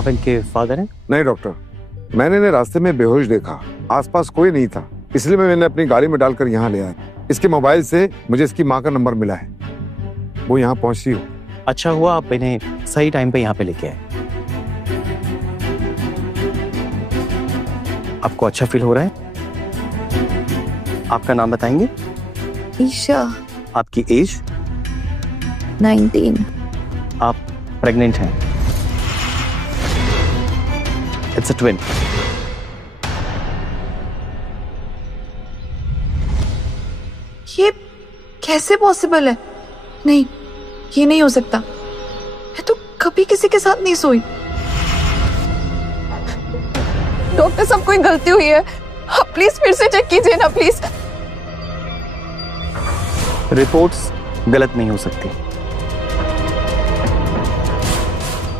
आप इनके फादर हैं? नहीं डॉक्टर, मैंने इन्हें रास्ते में बेहोश देखा, आसपास कोई नहीं था, इसलिए मैंने अपनी गाड़ी में डालकर यहाँ ले आया। इसके मोबाइल से मुझे इसकी माँ का नंबर मिला है, वो यहाँ पहुंची हो। अच्छा हुआ आप इन्हें सही टाइम पे यहाँ पे लेके आए। आपको अच्छा फील हो रहा है? आपका नाम बताएंगे? ईशा। आपकी एज? 19। आप प्रेग्नेंट हैं? It's a twin. ये कैसे पॉसिबल है? नहीं, ये नहीं हो सकता। मैं तो कभी किसी के साथ नहीं सोई। डॉक्टर साहब, कोई गलती हुई है, आप प्लीज फिर से चेक कीजिए ना प्लीज। रिपोर्ट्स गलत नहीं हो सकती।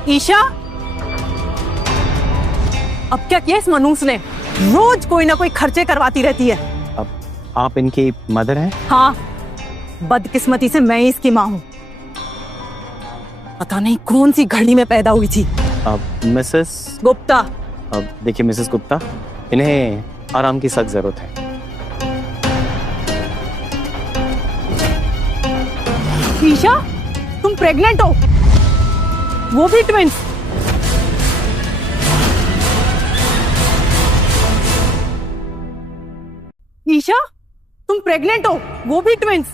ईशा, अब क्या किया इस मनूस ने? रोज कोई ना कोई खर्चे करवाती रहती है। अब आप इनकी मदर हैं? हाँ, बदकिस्मती से मैं ही इसकी माँ हूँ। पता नहीं कौन सी घड़ी में पैदा हुई थी। अब मिसेस गुप्ता। अब देखिए मिसेस गुप्ता, इन्हें आराम की सख्त जरूरत है। ईशा, तुम प्रेग्नेंट हो, वो भी ट्विंस। ईशा, तुम प्रेग्नेंट हो, वो भी ट्विंस।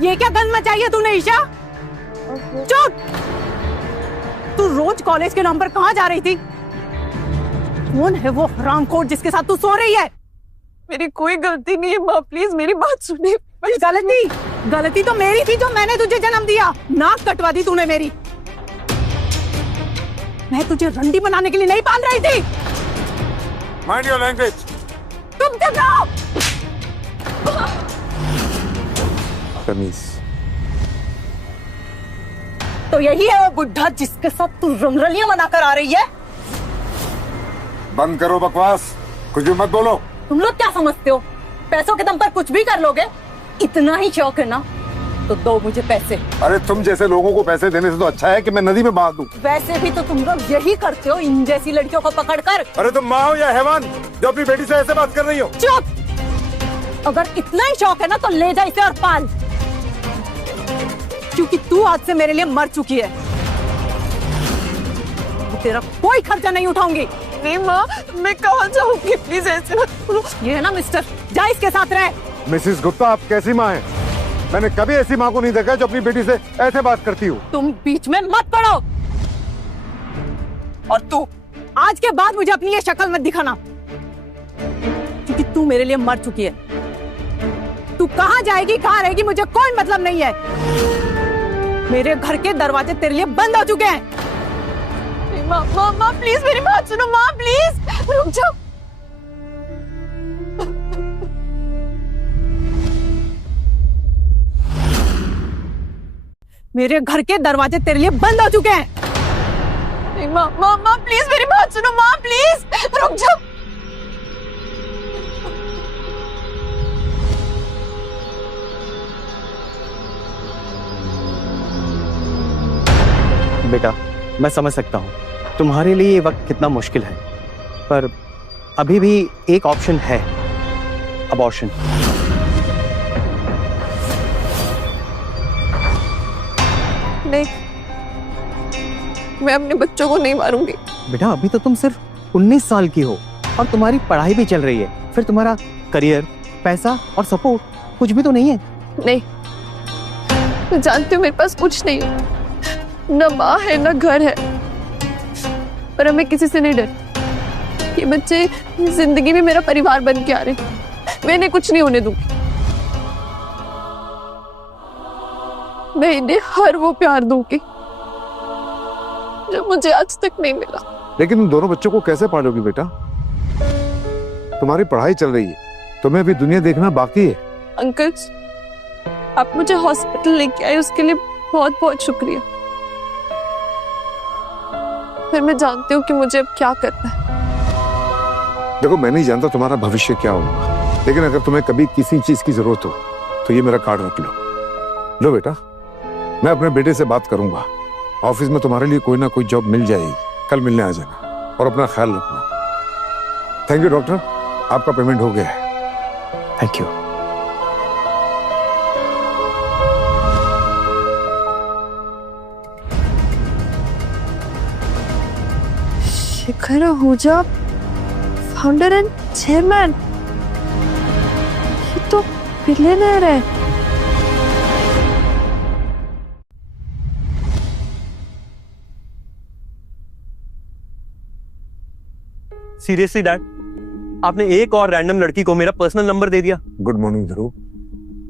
ये क्या गंद मचाई है तूने ईशा? चुप! तू रोज कॉलेज के नाम पर कहाँ जा रही थी? कौन है वो हरामखोर जिसके साथ तू सो रही है? मेरी कोई गलती नहीं है माँ, प्लीज मेरी बात सुनिए। गलती तो मेरी थी जो मैंने तुझे जन्म दिया। नाक कटवा दी तूने मेरी। मैं तुझे रंडी बनाने के लिए नहीं पाल रही थी। Mind your language. तुम चुप रहो। तमीज। तो यही है वो बुढ़ा जिसके साथ तू रंगरलियां बनाकर आ रही है? बंद करो बकवास, कुछ भी मत बोलो। तुम लोग क्या समझते हो, पैसों के दम पर कुछ भी कर लोगे? इतना ही शौक है ना, तो दो मुझे पैसे। अरे तुम जैसे लोगों को पैसे देने से तो अच्छा है कि मैं नदी में बहा दूं। वैसे भी तो तुम लोग यही करते हो, इन जैसी लड़कियों को पकड़कर। अरे तुम माँ हो या हैवान जो अपनी बेटी से ऐसे बात कर रही हो? चुप! अगर इतना ही शौक है ना तो ले जा इसे और पाल, क्योंकि तू आज से मेरे लिए मर चुकी है। तेरा कोई खर्चा नहीं उठाऊंगी। नहीं माँ, मैं कहाँ जाऊंगी, प्लीज ऐसे मत बोलो। ये है ना मिस्टर, जा इसके साथ रहे। मिसेस गुप्ता, आप कैसी माँ हैं? मैंने कभी ऐसी माँ को नहीं देखा जो अपनी बेटी से ऐसे बात करती हो। तुम बीच में मत पड़ो। और तू आज के बाद मुझे अपनी ये शक्ल मत दिखाना, क्योंकि तू मेरे लिए मर चुकी है। तू कहाँ जाएगी, कहाँ रहेगी, मुझे कोई मतलब नहीं है। मेरे घर के दरवाजे तेरे लिए बंद हो चुके हैं। माँ माँ माँ प्लीज मेरी बात सुनो माँ, प्लीज रुक जाओ। मेरे घर के दरवाजे तेरे लिए बंद हो चुके हैं। माँ माँ माँ प्लीज मेरी बात सुनो माँ, प्लीज रुक जाओ। बेटा, मैं समझ सकता हूँ तुम्हारे लिए ये वक्त कितना मुश्किल है, पर अभी भी एक ऑप्शन है, अबॉर्शन। नहीं, मैं अपने बच्चों को नहीं मारूंगी। बेटा, अभी तो तुम सिर्फ 19 साल की हो और तुम्हारी पढ़ाई भी चल रही है, फिर तुम्हारा करियर, पैसा और सपोर्ट कुछ भी तो नहीं है। नहीं, मैं जानती हूँ मेरे पास कुछ नहीं है, न माँ है न घर है, पर मैं किसी से नहीं डर। ये बच्चे जिंदगी में मेरा परिवार बन के आ रहे, मैं इन्हें कुछ नहीं होने दूंगी। मैं इन्हें हर वो प्यार दूंगी जो मुझे आज तक नहीं मिला। लेकिन तुम दोनों बच्चों को कैसे पालोगी बेटा? तुम्हारी पढ़ाई चल रही है, तुम्हें अभी दुनिया देखना बाकी है। अंकल, आप मुझे हॉस्पिटल लेके आए उसके लिए बहुत बहुत शुक्रिया। फिर मैं जानती हूँ कि मुझे अब क्या करना है। देखो, मैं नहीं जानता तुम्हारा भविष्य क्या होगा, लेकिन अगर तुम्हें कभी किसी चीज की जरूरत हो तो ये मेरा कार्ड रख लो। लो बेटा, मैं अपने बेटे से बात करूंगा, ऑफिस में तुम्हारे लिए कोई ना कोई जॉब मिल जाएगी, कल मिलने आ जाना और अपना ख्याल रखना। थैंक यू डॉक्टर, आपका पेमेंट हो गया है। Thank you. Shikhar Ahuja, founder and chairman, ये तो बिलियनर है। सीरियसली डैड, आपने एक और रैंडम लड़की को मेरा पर्सनल नंबर दे दिया। गुड मॉर्निंग ध्रुव,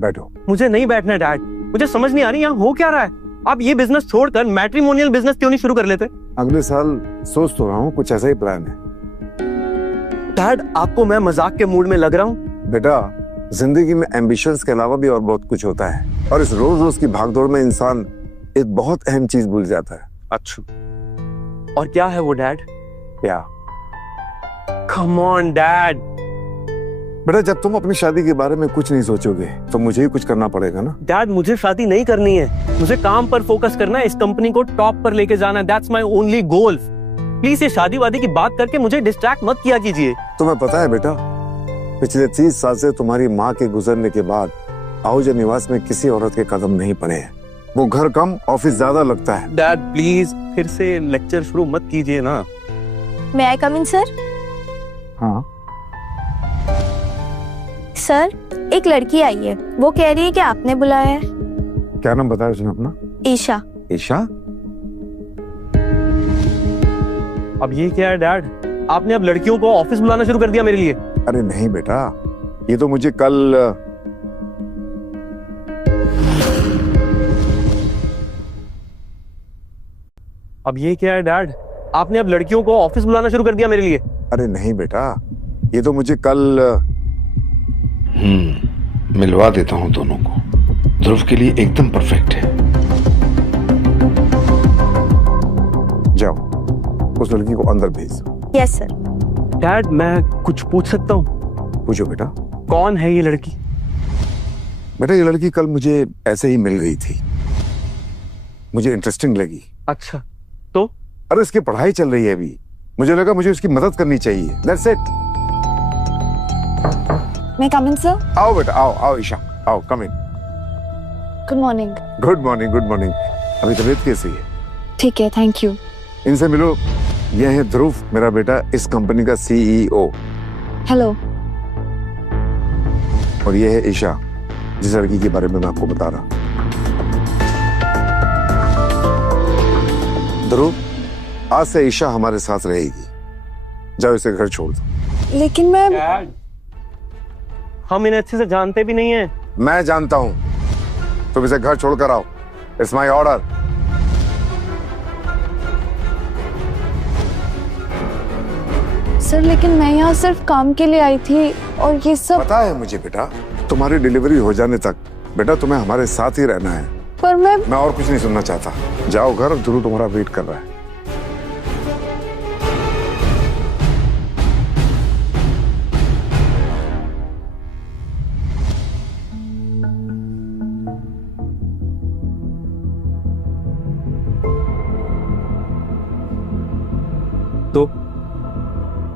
बैठो। मुझे नहीं बैठना है डैड, मुझे समझ नहीं आ रही यहाँ हो क्या रहा है। आप ये बिजनेस छोड़कर मैट्रिमोनियल बिजनेस क्यों नहीं शुरू कर लेते? अगले साल सोच तो रहा हूँ, कुछ ऐसा ही प्लान है। डैड, आपको मैं मजाक के मूड में लग रहा हूँ? बेटा, जिंदगी में एम्बिशंस के अलावा भी और बहुत कुछ होता है, और इस रोज रोज की भागदौड़ में इंसान एक बहुत अहम चीज भूल जाता है। अच्छा, और क्या है वो डैड? क्या? Come on dad. बेटा, जब तुम अपनी शादी के बारे में कुछ नहीं सोचोगे तो मुझे ही कुछ करना पड़ेगा ना। डैड, मुझे शादी नहीं करनी है, मुझे काम पर फोकस करना है, इस कंपनी को टॉप पर लेके जाना है। That's my only goal. Please ये शादी वादी की बात करके मुझे डिस्ट्रैक्ट मत किया कीजिए। तुम्हें पता है बेटा, पिछले 30 साल से तुम्हारी माँ के गुजरने के बाद आहूजा निवास में किसी औरत के कदम नहीं पड़े हैं। वो घर कम ऑफिस ज्यादा लगता है। डैड प्लीज फिर से लेक्चर शुरू मत कीजिए ना। मे आई कम इन सर? हाँ सर, एक लड़की आई है, वो कह रही है कि आपने बुलाया है। क्या नाम बताया उसने अपना? ईशा। ईशा? अब ये क्या है डैड, आपने अब लड़कियों को ऑफिस बुलाना शुरू कर दिया मेरे लिए? अरे नहीं बेटा, ये तो मुझे कल अब ये क्या है डैड, आपने अब लड़कियों को ऑफिस बुलाना शुरू कर दिया मेरे लिए? अरे नहीं बेटा, ये तो मुझे कल मिलवा देता हूं दोनों को, ध्रुव के लिए एकदम परफेक्ट है। जाओ, उस लड़की को अंदर भेज दो। Yes sir. डैड, मैं कुछ पूछ सकता हूँ? पूछो बेटा। कौन है ये लड़की? बेटा, ये लड़की कल मुझे ऐसे ही मिल गई थी, मुझे इंटरेस्टिंग लगी। अच्छा, तो? अरे इसकी पढ़ाई चल रही है अभी, मुझे लगा मुझे उसकी मदद करनी चाहिए। That's it. मैं कम इन सर? आओ बेटा, आओ आओ ईशा, आओ, come in. Good morning. Good morning, good morning. अभी तबीयत कैसी है? ठीक है, थैंक यू। इनसे मिलो, यह है ध्रुव, मेरा बेटा, इस कंपनी का CEO। हेलो। और ये है ईशा, जिस लड़की के बारे में मैं आपको बता रहा हूं। ध्रुव, आज से ईशा हमारे साथ रहेगी। जाओ, इसे घर छोड़ दो। लेकिन मैं डैड, हम इन्हें अच्छे से जानते भी नहीं हैं। मैं जानता हूं, तुम इसे घर छोड़कर आओ। It's my order. सर, लेकिन मैं यहाँ सिर्फ काम के लिए आई थी और ये सब। पता है मुझे बेटा, तुम्हारी डिलीवरी हो जाने तक बेटा तुम्हें हमारे साथ ही रहना है। पर मैं और कुछ नहीं सुनना चाहता। जाओ घर, ध्रुव तुम्हारा वेट कर रहा है। तो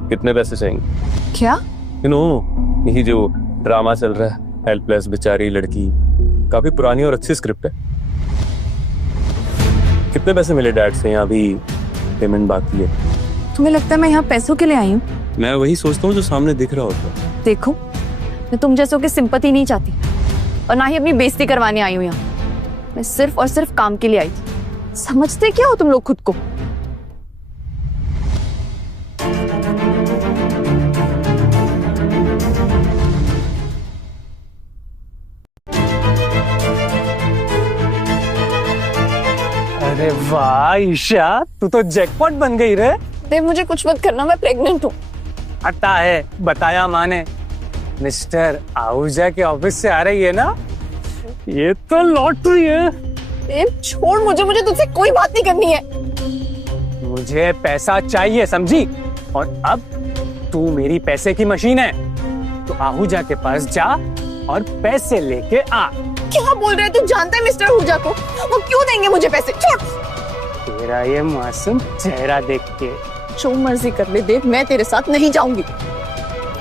कितने पैसे चाहिए? क्या? यही जो ड्रामा चल रहा है, हेल्पलेस बेचारी लड़की, काफी पुरानी और अच्छी स्क्रिप्ट है। कितने पैसे मिले डैड से? यहाँ भी पेमेंट बाकी है। तुम्हें लगता है मैं यहाँ पैसों के लिए आई हूँ? मैं वही सोचता हूँ जो सामने दिख रहा होता। देखो, मैं तुम जैसों की सिंपैथी नहीं चाहती और ना ही अपनी बेइज्जती करवाने आई हूँ यहाँ। मैं सिर्फ और सिर्फ काम के लिए आई थी। समझते क्या हो तुम लोग खुद को? अरे वाह ईशा, तू तो जैकपॉट बन गई रे। देव, मुझे कुछ मत करना, मैं प्रेग्नेंट हूँ। आता है, बताया माने। मिस्टर आहूजा के ऑफिस से आ रही है ना? ये तो लॉटरी है। देव छोड़ मुझे, मुझे तुझसे कोई बात नहीं करनी है। मुझे पैसा चाहिए, समझी? और अब तू मेरी पैसे की मशीन है, तो आहूजा के पास जा और पैसे लेके आ। क्या बोल रहे हैं? तू जानता है मिस्टर आहूजा को? वो क्यों देंगे मुझे पैसे? छोड़। तेरा ये मासूम चेहरा देख के जो मर्जी कर ले देव, मैं तेरे साथ नहीं जाऊंगी।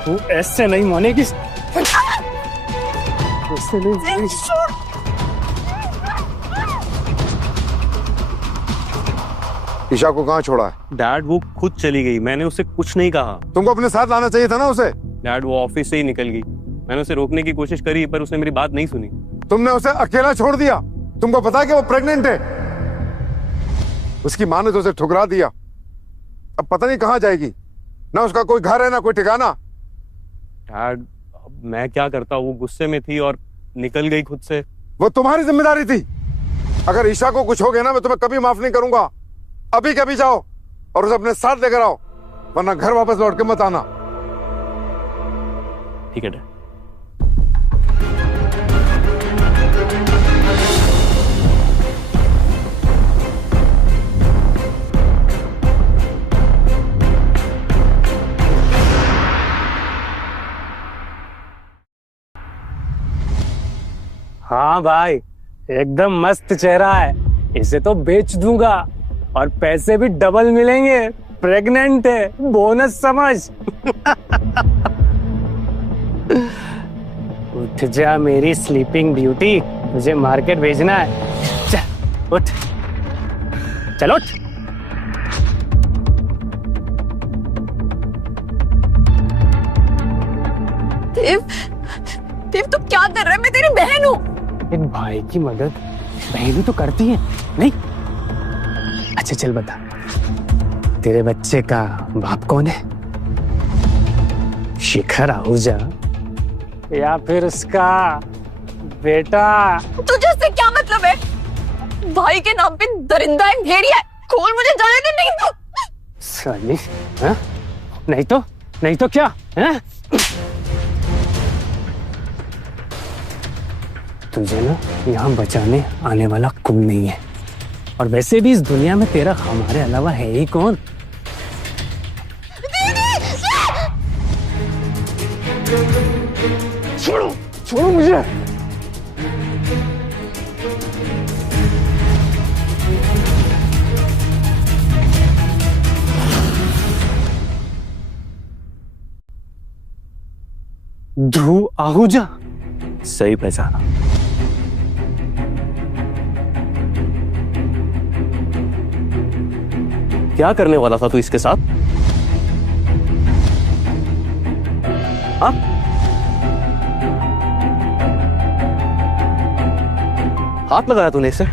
तू ऐसे नहीं मानेगी। ईशा को कहाँ छोड़ा है? डैड वो खुद चली गई, मैंने उसे कुछ नहीं कहा। तुमको अपने साथ लाना चाहिए था ना उसे। डैड वो ऑफिस से ही निकल गई, मैंने उसे रोकने की कोशिश करी पर उसने मेरी बात नहीं सुनी। तुमने उसे अकेला छोड़ दिया। तुमको पता है कि वो प्रेग्नेंट है। उसकी माँ ने तो उसे ठुकरा दिया। अब पता नहीं कहाँ जाएगी, ना उसका कोई घर है ना कोई ठिकाना। डैड अब मैं क्या करता, वो गुस्से में थी और निकल गई खुद से। वो तुम्हारी जिम्मेदारी थी। अगर ईशा को कुछ हो गया ना, मैं तुम्हें कभी माफ नहीं करूंगा। अभी कभी जाओ और उसे अपने साथ लेकर आओ, वरना घर वापस लौट के मत आना। ठीक है डैड। हाँ भाई, एकदम मस्त चेहरा है, इसे तो बेच दूंगा और पैसे भी डबल मिलेंगे। प्रेग्नेंट है, बोनस समझ। उठ जा मेरी स्लीपिंग ब्यूटी, मुझे मार्केट भेजना है। चल उठ, चल उठ। देव, देव तू क्या कर रहा है? मैं तेरी बहन हूँ। एक भाई की मदद बहनी तो करती है नहीं? अच्छा चल बता, तेरे बच्चे का बाप कौन है? शिखर आहूजा या फिर उसका बेटा? तुझे इससे क्या मतलब है? भाई के नाम पे दरिंदा एक भेड़िया है। खोल मुझे जाने दे, नहीं तो। साली, हाँ? नहीं तो क्या है? तुझे ना यहाँ बचाने आने वाला कोई नहीं है, और वैसे भी इस दुनिया में तेरा हमारे अलावा है ही कौन? छोड़ो मुझे। ध्रुव आहूजा, सही पहचाना। क्या करने वाला था तू इसके साथ? हाँ? हाथ लगाया तूने इसे?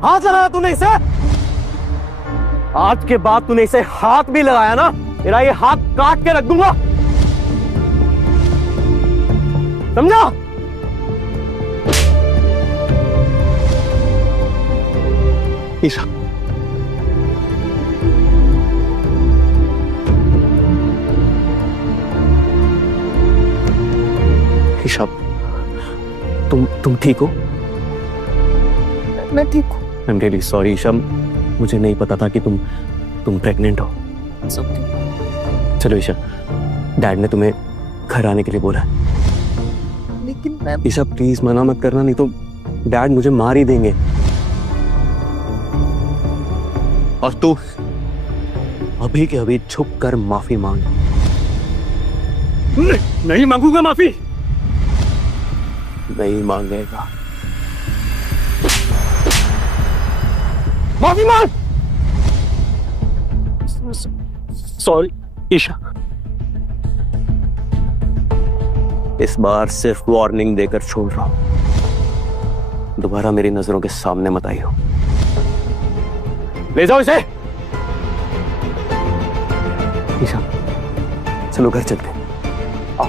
हाथ लगाया तूने इसे? आज के बाद तूने इसे हाथ भी लगाया ना, मेरा ये हाथ काट के रख दूंगा, समझा? ईशा, ईशा, तुम ठीक हो? मैं ठीक हूँ। I am really sorry Isha, मुझे नहीं पता था कि तुम प्रेग्नेंट हो। चलो ईशा, डैड ने तुम्हें घर आने के लिए बोला है। लेकिन मैं ईशा प्लीज मना मत करना, नहीं तो डैड मुझे मार ही देंगे। और तू अभी के अभी झुक कर माफी मांग। नहीं मांगूंगा माफी। नहीं मांगेगा, माफी मांग। सॉरी ईशा, इस बार सिर्फ वार्निंग देकर छोड़ रहा हूं, दोबारा मेरी नजरों के सामने मत आई हो। ले जाओ इसे। ईशा, चलो घर चलते हैं। आओ।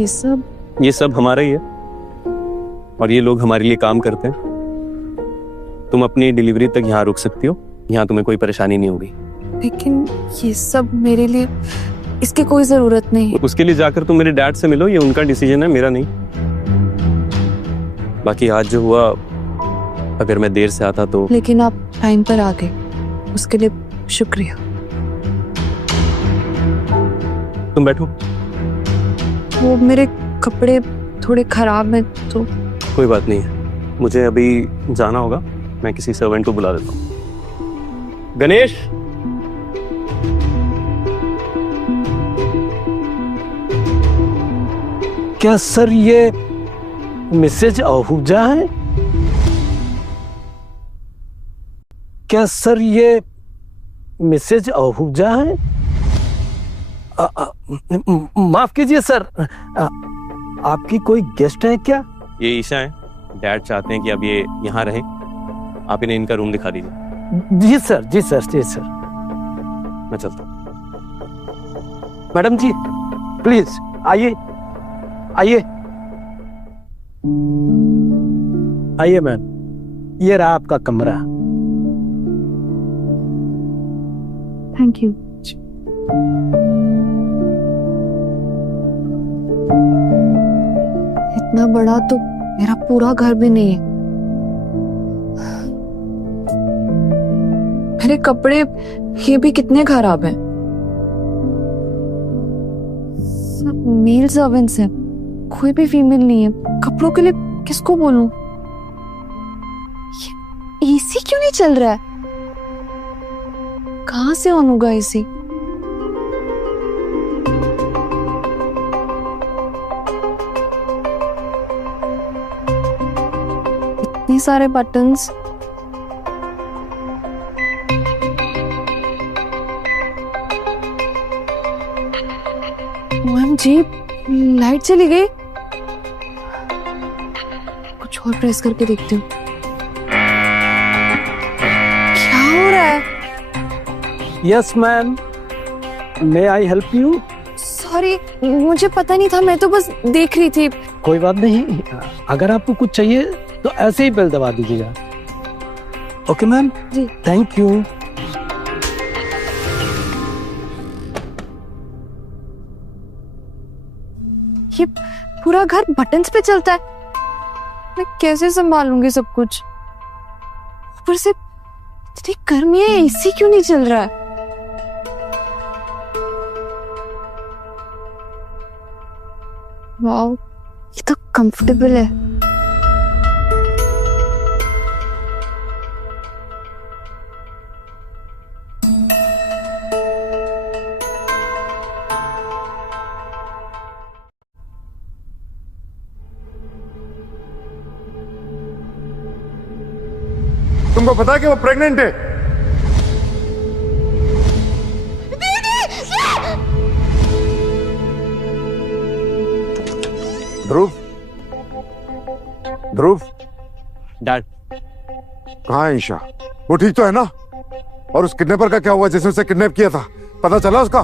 ये सब हमारा ही है और ये लोग हमारे लिए काम करते हैं। तुम अपनी डिलीवरी तक यहाँ रुक सकती हो, यहाँ तुम्हें कोई परेशानी नहीं होगी। लेकिन ये सब मेरे लिए, इसकी कोई जरूरत नहीं है। उसके लिए जाकर तुम मेरे डैड से मिलो, ये उनका डिसीजन है, मेरा नहीं। बाकी आज जो हुआ, अगर मैं देर से आता तो। लेकिन आप टाइम पर आ गए, उसके लिए शुक्रिया। तुम बैठो। वो मेरे कपड़े थोड़े खराब हैं तो। कोई बात नहीं है, मुझे अभी जाना होगा, मैं किसी सर्वेंट को बुला देता हूँ। गणेश, क्या सर ये मिसेज आहूजा है? क्या सर ये मिसेज आहूजा है? माफ कीजिए सर, आपकी कोई गेस्ट है क्या? ये ईशा है, डैड चाहते हैं कि अब ये यहाँ रहें, आप इन्हें इनका रूम दिखा दीजिए। जी सर, जी सर, जी सर। मैं चलता हूँ। मैडम जी प्लीज आइए, आइए, आइए मैम, ये रहा आपका कमरा। Thank you. इतना बड़ा तो मेरा पूरा घर भी नहीं है। मेरे कपड़े ये भी कितने खराब हैं। सब मेल सर्वेंट्स हैं, कोई भी फीमेल नहीं है। कपड़ों के लिए किसको बोलूं? ये एसी क्यों नहीं चल रहा है? कहां से ऑन होगा एसी? इतने सारे बटन्स। OMG, लाइट चली गई। कुछ और प्रेस करके देखती हूँ। क्या हो रहा है? Yes ma'am, may I help you? Sorry, मुझे पता नहीं था, मैं तो बस देख रही थी। कोई बात नहीं, अगर आपको कुछ चाहिए तो ऐसे ही बेल दबा दीजिएगा। Okay ma'am ji. Thank you. ये पूरा घर बटन्स पे चलता है, मैं कैसे संभालूंगी सब कुछ? ऊपर से इतनी गर्मी है, एसी क्यों नहीं चल रहा है? वाह, ये तो कंफर्टेबल है। तुमको पता है कि वो प्रेग्नेंट है? ध्रुव, ध्रुव, डैड, कहाँ है ईशा? वो ठीक तो है ना? और उस किडनैपर का क्या हुआ जिसने उसे किडनैप किया था? पता चला उसका?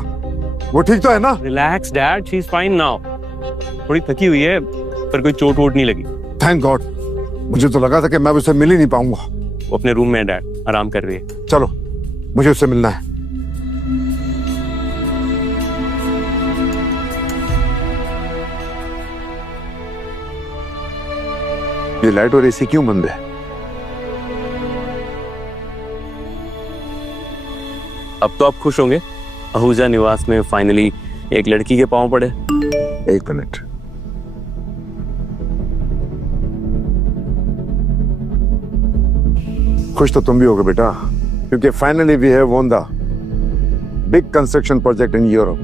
वो ठीक तो है ना? Relax dad, she is fine now. थोड़ी थकी हुई है, पर कोई चोट वोट नहीं लगी। Thank God. मुझे तो लगा था कि मैं उससे मिल ही नहीं पाऊंगा। वो अपने रूम में है डैड, आराम कर रही है। चलो, मुझे उससे मिलना है। ये लाइट और एसी क्यों बंद है? अब तो आप खुश होंगे, आहूजा निवास में फाइनली एक लड़की के पांव पड़े। एक मिनट। खुश तो तुम भी होगे बेटा, क्योंकि finally we have won the big construction project in Europe.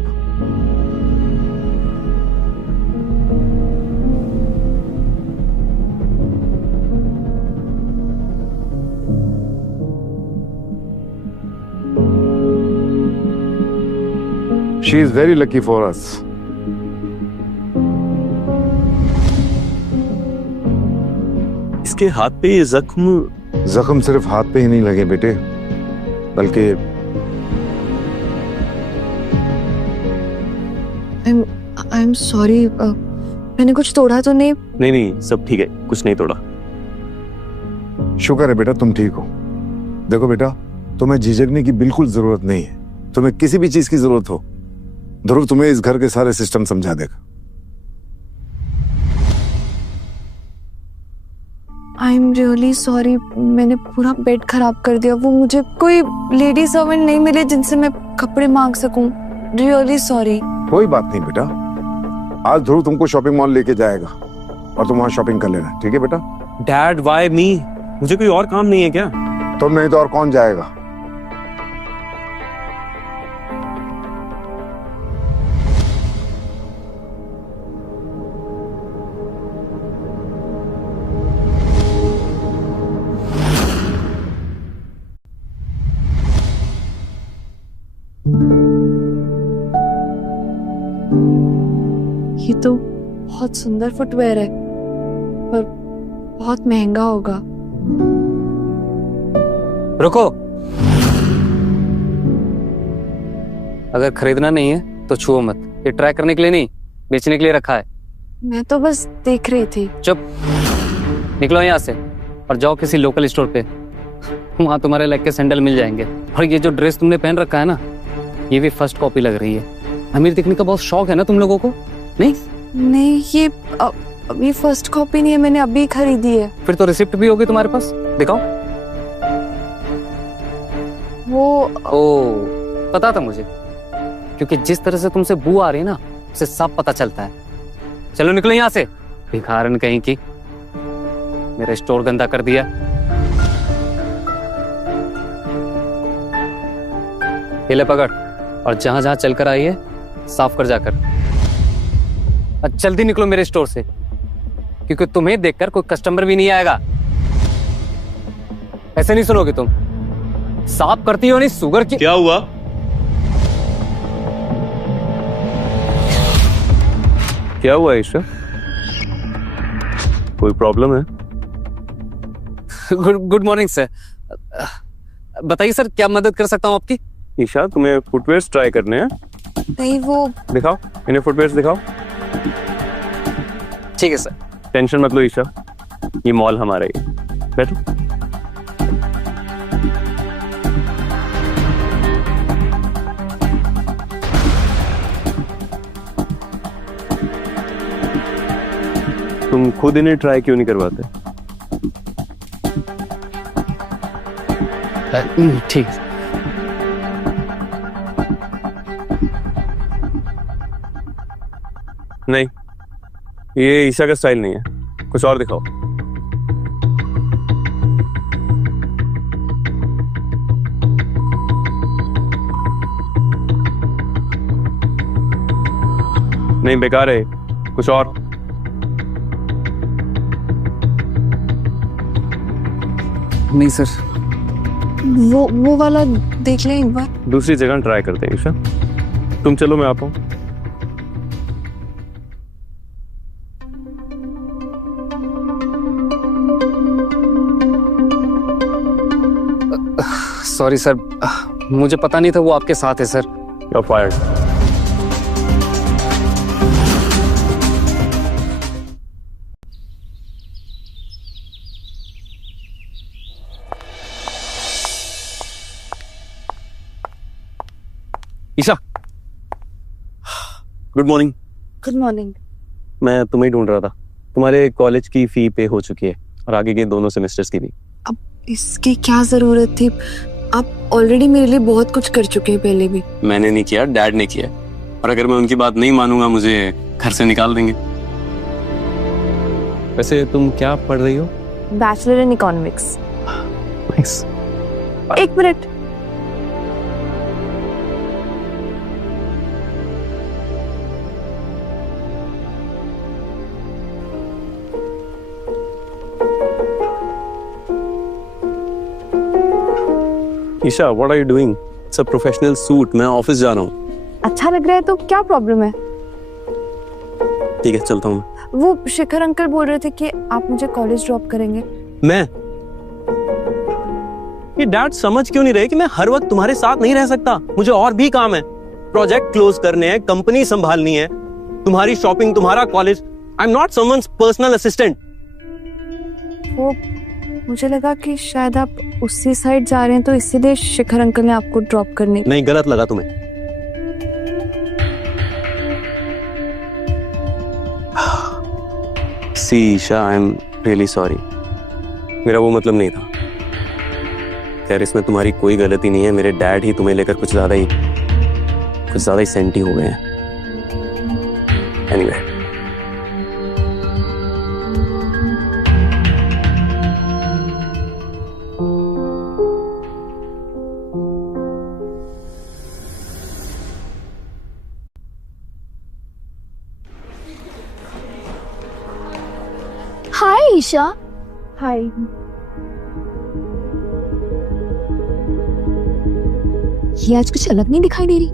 She is very lucky for us. इसके हाथ पे ये जख्म सिर्फ हाथ पे ही नहीं लगे बेटे, बल्कि I'm sorry. मैंने कुछ तोड़ा तो नहीं? नहीं नहीं, सब ठीक है, कुछ नहीं तोड़ा। शुक्र है बेटा तुम ठीक हो। देखो बेटा, तुम्हें झिझकने की बिल्कुल जरूरत नहीं है। तुम्हें किसी भी चीज की जरूरत हो, ध्रुव तुम्हें इस घर के सारे सिस्टम समझा देगा। आई एम रियली सॉरी, मैंने पूरा बेड खराब कर दिया। वो मुझे कोई लेडी सर्वेंट नहीं मिले जिनसे मैं कपड़े मांग सकूं। Really sorry. कोई बात नहीं बेटा, आज ध्रुव तुमको शॉपिंग मॉल लेके जाएगा और तुम वहां शॉपिंग कर लेना, ठीक है बेटा? डैड व्हाई मी? मुझे कोई और काम नहीं है क्या? तुम नहीं तो और कौन जाएगा? ये तो बहुत सुंदर फुटवेयर है, पर बहुत महंगा होगा। रुको, अगर खरीदना नहीं है तो छुओ मत। ये ट्राई करने के लिए नहीं, बेचने के लिए रखा है। मैं तो बस देख रही थी। चुप, निकलो यहाँ से और जाओ किसी लोकल स्टोर पे। वहां तुम्हारे लाइक के सैंडल मिल जाएंगे। और ये जो ड्रेस तुमने पहन रखा है ना, ये भी फर्स्ट कॉपी लग रही है। अमीर दिखने का बहुत शौक है ना तुम लोगों को? नहीं, ये अभी फर्स्ट कॉपी नहीं है, मैंने अभी खरीदी है। फिर तो रिसिप्ट भी होगी तुम्हारे पास, दिखाओ। ओ, पता था मुझे, क्योंकि जिस तरह से तुमसे बू आ रही है ना, उसे सब पता चलता है। चलो निकलो यहाँ से, भिखारन कहीं की। मेरा स्टोर गंदा कर दिया। ये ले पकड़, और जहां जहां चलकर आई है साफ कर जाकर। जल्दी निकलो मेरे स्टोर से, क्योंकि तुम्हें देखकर कोई कस्टमर भी नहीं आएगा। ऐसे नहीं सुनोगे तुम। साफ करती हो नहीं सुगर की। क्या हुआ? क्या हुआ ईशा? कोई प्रॉब्लम है? Good morning sir. बताइए सर, क्या मदद कर सकता हूँ आपकी? ईशा, तुम्हें फुटवेयर्स ट्राई करने हैं? नहीं, वो दिखाओ, इन्हें फुटवेयर्स दिखाओ। ठीक है सर। टेंशन मत लो ईशा, ये मॉल हमारा ही है। बैठो। तुम खुद इन्हें ट्राई क्यों नहीं करवाते? ठीक है। नहीं, ये ईशा का स्टाइल नहीं है, कुछ और दिखाओ। नहीं, बेकार है, कुछ और। नहीं सर। वो वाला देख लें एक बार। दूसरी जगह ट्राई करते हैं ईशा। तुम चलो, मैं आता हूं। सॉरी सर, मुझे पता नहीं था वो आपके साथ है sir. You are fired. Isha, good morning. Good morning. मैं तुम्हें ढूंढ रहा था। तुम्हारे कॉलेज की फी पे हो चुकी है और आगे के दोनों सेमेस्टर्स की भी। अब इसकी क्या जरूरत थी? आप ऑलरेडी मेरे लिए बहुत कुछ कर चुके हैं पहले भी। मैंने नहीं किया, डैड ने किया। और अगर मैं उनकी बात नहीं मानूंगा, मुझे घर से निकाल देंगे। वैसे तुम क्या पढ़ रही हो? Bachelor in economics. नाइस। एक minute. Isha, what are you doing? It's a professional suit. मैं ऑफिस जा रहा हूँ। अच्छा लग रहा है तो क्या प्रॉब्लम है? ठीक है, चलता हूँ। वो शिखर अंकल बोल रहे थे कि आप मुझे कॉलेज ड्रॉप करेंगे। मैं? ये डैड समझ क्यों नहीं रहे कि मैं हर वक्त तुम्हारे साथ नहीं रह सकता। मुझे और भी काम है। प्रोजेक्ट क्लोज करने हैं, कंपनी संभालनी है, तुम्हारी शॉपिंग, तुम्हारा college. I am not someone's personal assistant. वो मुझे लगा कि शायद आप उसी साइड जा रहे हैं तो इसीलिए शिखर अंकल ने आपको ड्रॉप करने। नहीं, गलत लगा तुम्हें। See Isha, I am really sorry. मेरा वो मतलब नहीं था। खैर, इसमें तुम्हारी कोई गलती नहीं है। मेरे डैड ही तुम्हें लेकर कुछ ज्यादा ही सेंटी हो गए हैं। एनीवे, हाय ईशा। हाय। ये आज कुछ अलग नहीं दिखाई दे रही।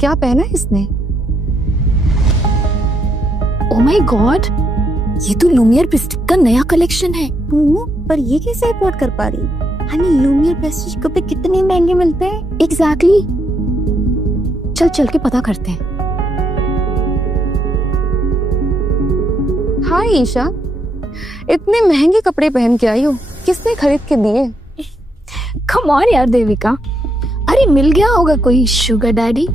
क्या पहना है इसने? ओह माय गॉड, ये तो लूमियर प्रेस्टीज का नया कलेक्शन है। पर ये कैसे अफोर्ड कर पा रही? हनी, लूमियर प्रेस्टीज कपड़े कितने महंगे मिलते हैं? एग्जैक्टली। चल के पता करते हैं। हाय ईशा, इतने महंगे कपड़े पहन के आई हो, किसने खरीद के दिए? कम ऑन यार देविका, अरे मिल गया होगा कोई शुगर डैडी।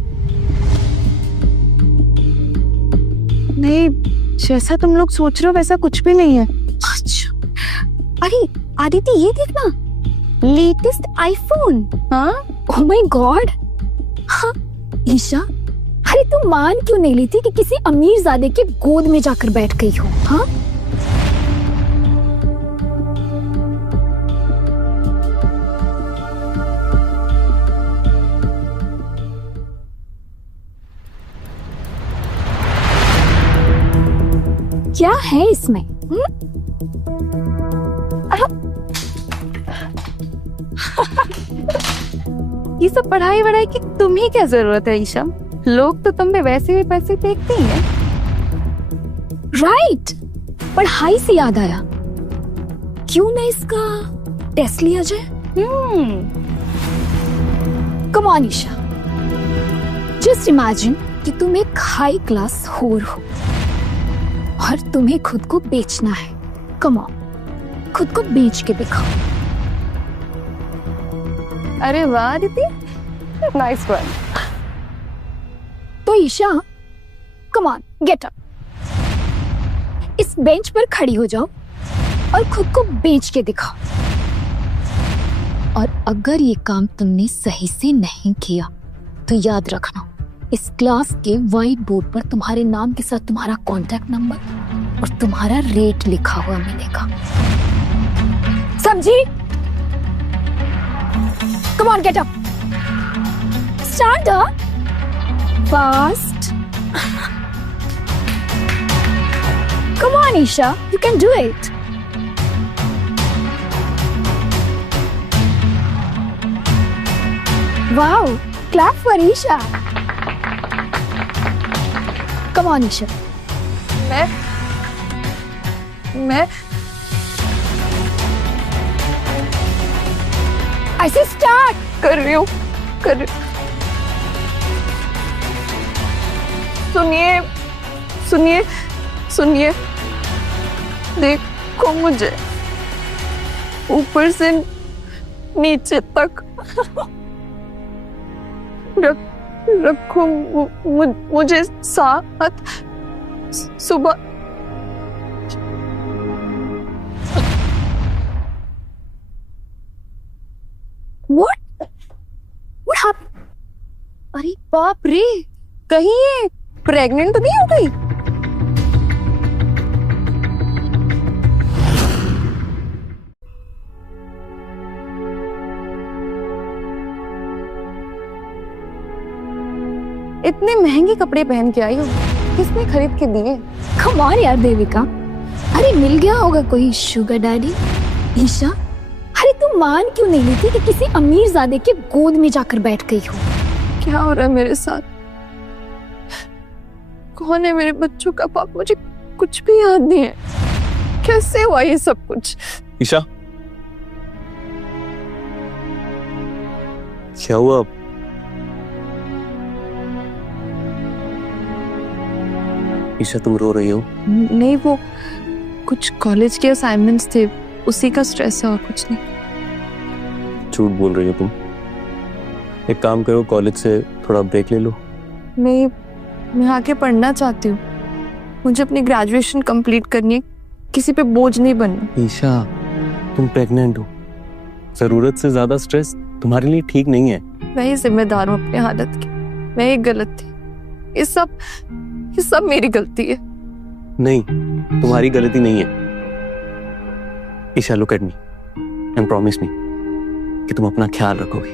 नहीं, जैसा तुम लोग सोच रहे हो वैसा कुछ भी नहीं है। अच्छा, अरे आदित्य ये देखना, लेटेस्ट आईफोन। हाँ? ओह माय गॉड। हाँ ईशा, अरे तुम मान क्यों नहीं लेती कि किसी अमीरजादे के गोद में जाकर बैठ गई हो? हाँ, क्या है इसमें? ये सब पढ़ाई वढ़ाई की तुम्हें क्या जरूरत है ईशा? लोग तो तुम पे वैसे भी पैसे फेंकते ही हैं। राइट, पढ़ाई से याद आया, क्यों ना इसका टेस्ट लिया जाए? Come on Isha, just imagine कि तुम एक हाई क्लास होर हो और तुम्हें खुद को बेचना है। कम ऑन, खुद को बेच के दिखाओ। अरे वाह आदिति, नाइस वन। तो Isha, come on, get up, इस बेंच पर खड़ी हो जाओ और खुद को बेच के दिखाओ। और अगर ये काम तुमने सही से नहीं किया तो याद रखना, इस क्लास के व्हाइट बोर्ड पर तुम्हारे नाम के साथ तुम्हारा कॉन्टैक्ट नंबर और तुम्हारा रेट लिखा हुआ मिलेगा, समझी? कम on, get up, stand up fast. Come on, Isha, you can do it. Wow, clap for Isha. Come on, Isha. मैं I say start. कर रही हूँ। सुनिए, देखो मुझे ऊपर से नीचे तक रखो मुझे साथ। सुबह What happened? अरे बाप रे, कहीं ये प्रेग्नेंट तो नहीं हो गई? इतने महंगे कपड़े पहन के आई हो, किसने खरीद के दिए? Come on यार देविका, अरे मिल गया होगा कोई शुगर डैडी। ईशा, अरे तुम मान क्यों नहीं लेती कि किसी अमीरजादे के गोद में जाकर बैठ गई हो? क्या हो रहा है मेरे साथ? कौन है मेरे बच्चों का बाप? मुझे कुछ भी याद नहीं है। कैसे हुआ ये सब कुछ? ईशा, क्या हुआ? ईशा तुम रो रही हो? नहीं, वो कुछ कॉलेज के असाइनमेंट्स थे, उसी का स्ट्रेस है और कुछ नहीं। झूठ बोल रही हो तुम। एक काम करो, कॉलेज से थोड़ा ब्रेक ले लो। नहीं, मैं आगे पढ़ना चाहती हूँ। मुझे अपनी ग्रेजुएशन कंप्लीट करनी है, किसी पे बोझ नहीं बनना। ईशा, तुम प्रेग्नेंट हो, जरूरत से ज्यादा स्ट्रेस तुम्हारे लिए ठीक नहीं है। मैं ही जिम्मेदार हूँ अपनी हालत की, मैं ही गलत थी। ये सब मेरी गलती है। नहीं, तुम्हारी गलती नहीं है। Isha, look at me and promise me कि तुम अपना ख्याल रखोगी,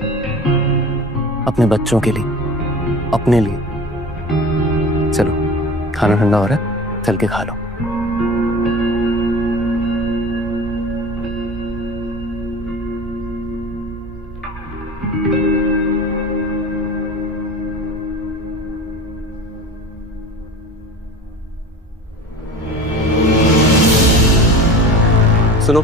अपने बच्चों के लिए, अपने लिए। चलो, खाना ठंडा हो रहा है, चल के खा लो। सुनो,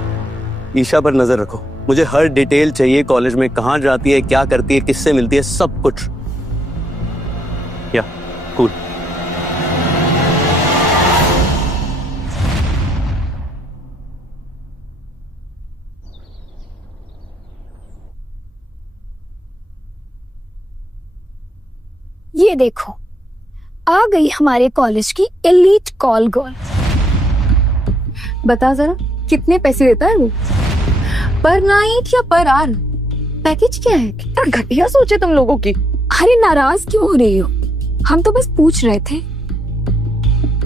ईशा पर नजर रखो। मुझे हर डिटेल चाहिए, कॉलेज में कहाँ जाती है, क्या करती है, किससे मिलती है, सब कुछ। या कूल। ये देखो, आ गई हमारे कॉलेज की एलीट कॉल गर्ल। बता जरा, कितने पैसे देता है वो? पर नाइट या पर आवर? पैकेज क्या है? कितना घटिया सोचे तुम लोगों की। अरे नाराज क्यों हो रही हो? हम तो बस पूछ रहे थे।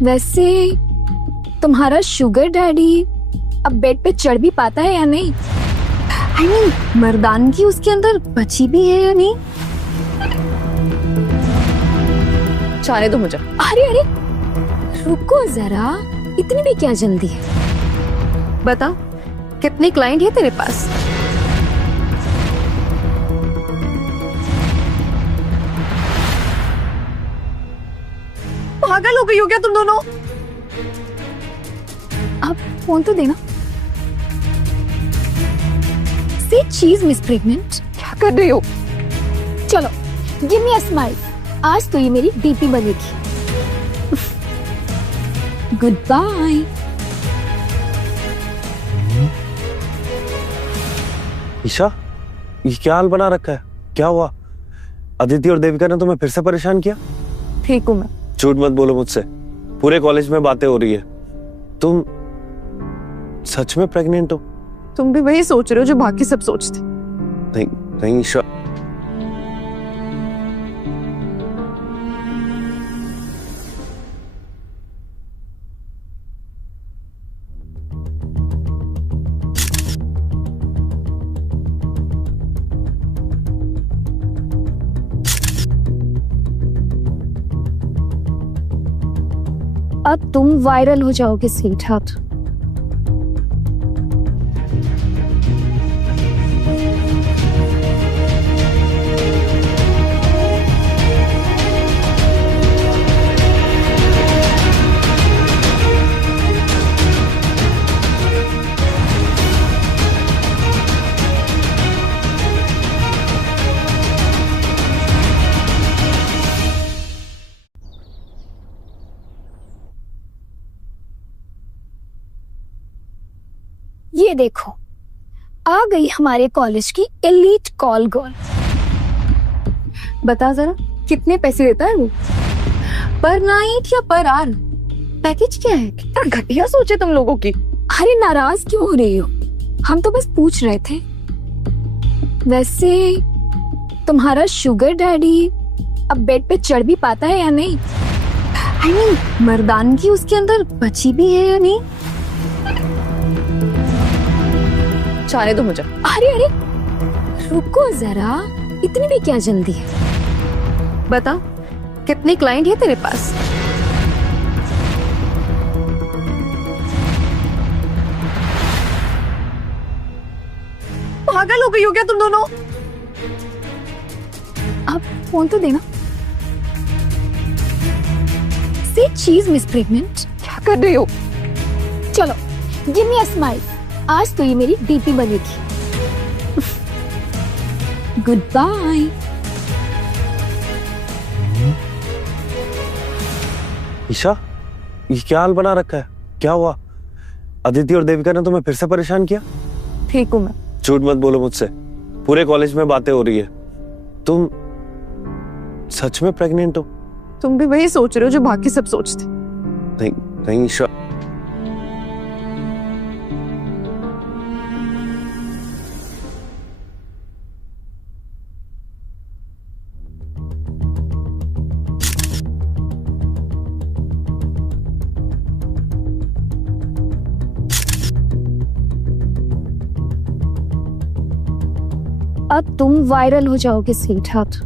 वैसे तुम्हारा शुगर डैडी अब बेड पे चढ़ भी पाता है या नहीं? आई मीन, मर्दानगी उसके अंदर बची भी है या नहीं? जाने दो मुझे। अरे रुको जरा, इतनी भी क्या जल्दी है? बता, कितने क्लाइंट है तेरे पास? पागल हो गई हो क्या तुम दोनों? आप फोन तो देना। से चीज मिस प्रेग्नेंट। क्या कर रही हो? चलो, गिव मी अ स्माइल। आज तो ये मेरी डीपी बनेगी। Good bye. ईशा, ये क्या हाल बना रखा है? क्या हुआ? अदिति और देविका ने तुम्हें फिर से परेशान किया? ठीक हूँ मैं। झूठ मत बोलो मुझसे, पूरे कॉलेज में बातें हो रही है। तुम सच में प्रेग्नेंट हो? तुम भी वही सोच रहे हो जो बाकी सब सोचते। नहीं नहीं ईशा, अब तुम वायरल हो जाओगे स्वीट हार्ट। ये देखो, आ गई हमारे कॉलेज की एलीट कॉल गर्ल। बता जरा, कितने पैसे देता है वो? पर नाइट या पर आवर? पैकेज क्या है? कितना घटिया सोचे तुम लोगों की। अरे नाराज क्यों हो रही हो? हम तो बस पूछ रहे थे। वैसे तुम्हारा शुगर डैडी अब बेड पे चढ़ भी पाता है या नहीं? आई मीन, मर्दानगी उसके अंदर बची भी है या नहीं? जाने दो मुझे। अरे रुको जरा, इतनी भी क्या जल्दी है? बता, कितने क्लाइंट है तेरे पास? पागल हो गई हो क्या तुम दोनों? आप फोन तो देना। से चीज मिस प्रेग्नेंट। क्या कर रही हो? चलो, गिव मी अ स्माइल। आज तो ये मेरी डीपी बनेगी। Good bye. ईशा, ये क्या हाल बना रखा है? क्या हुआ? अदिति और देविका ने तुम्हें फिर से परेशान किया? ठीक हूँ मैं। झूठ मत बोलो मुझसे, पूरे कॉलेज में बातें हो रही है। तुम सच में प्रेग्नेंट हो? तुम भी वही सोच रहे हो जो बाकी सब सोचते। नहीं नहीं ईशा, अब तुम वायरल हो जाओगे स्वीट हार्ट।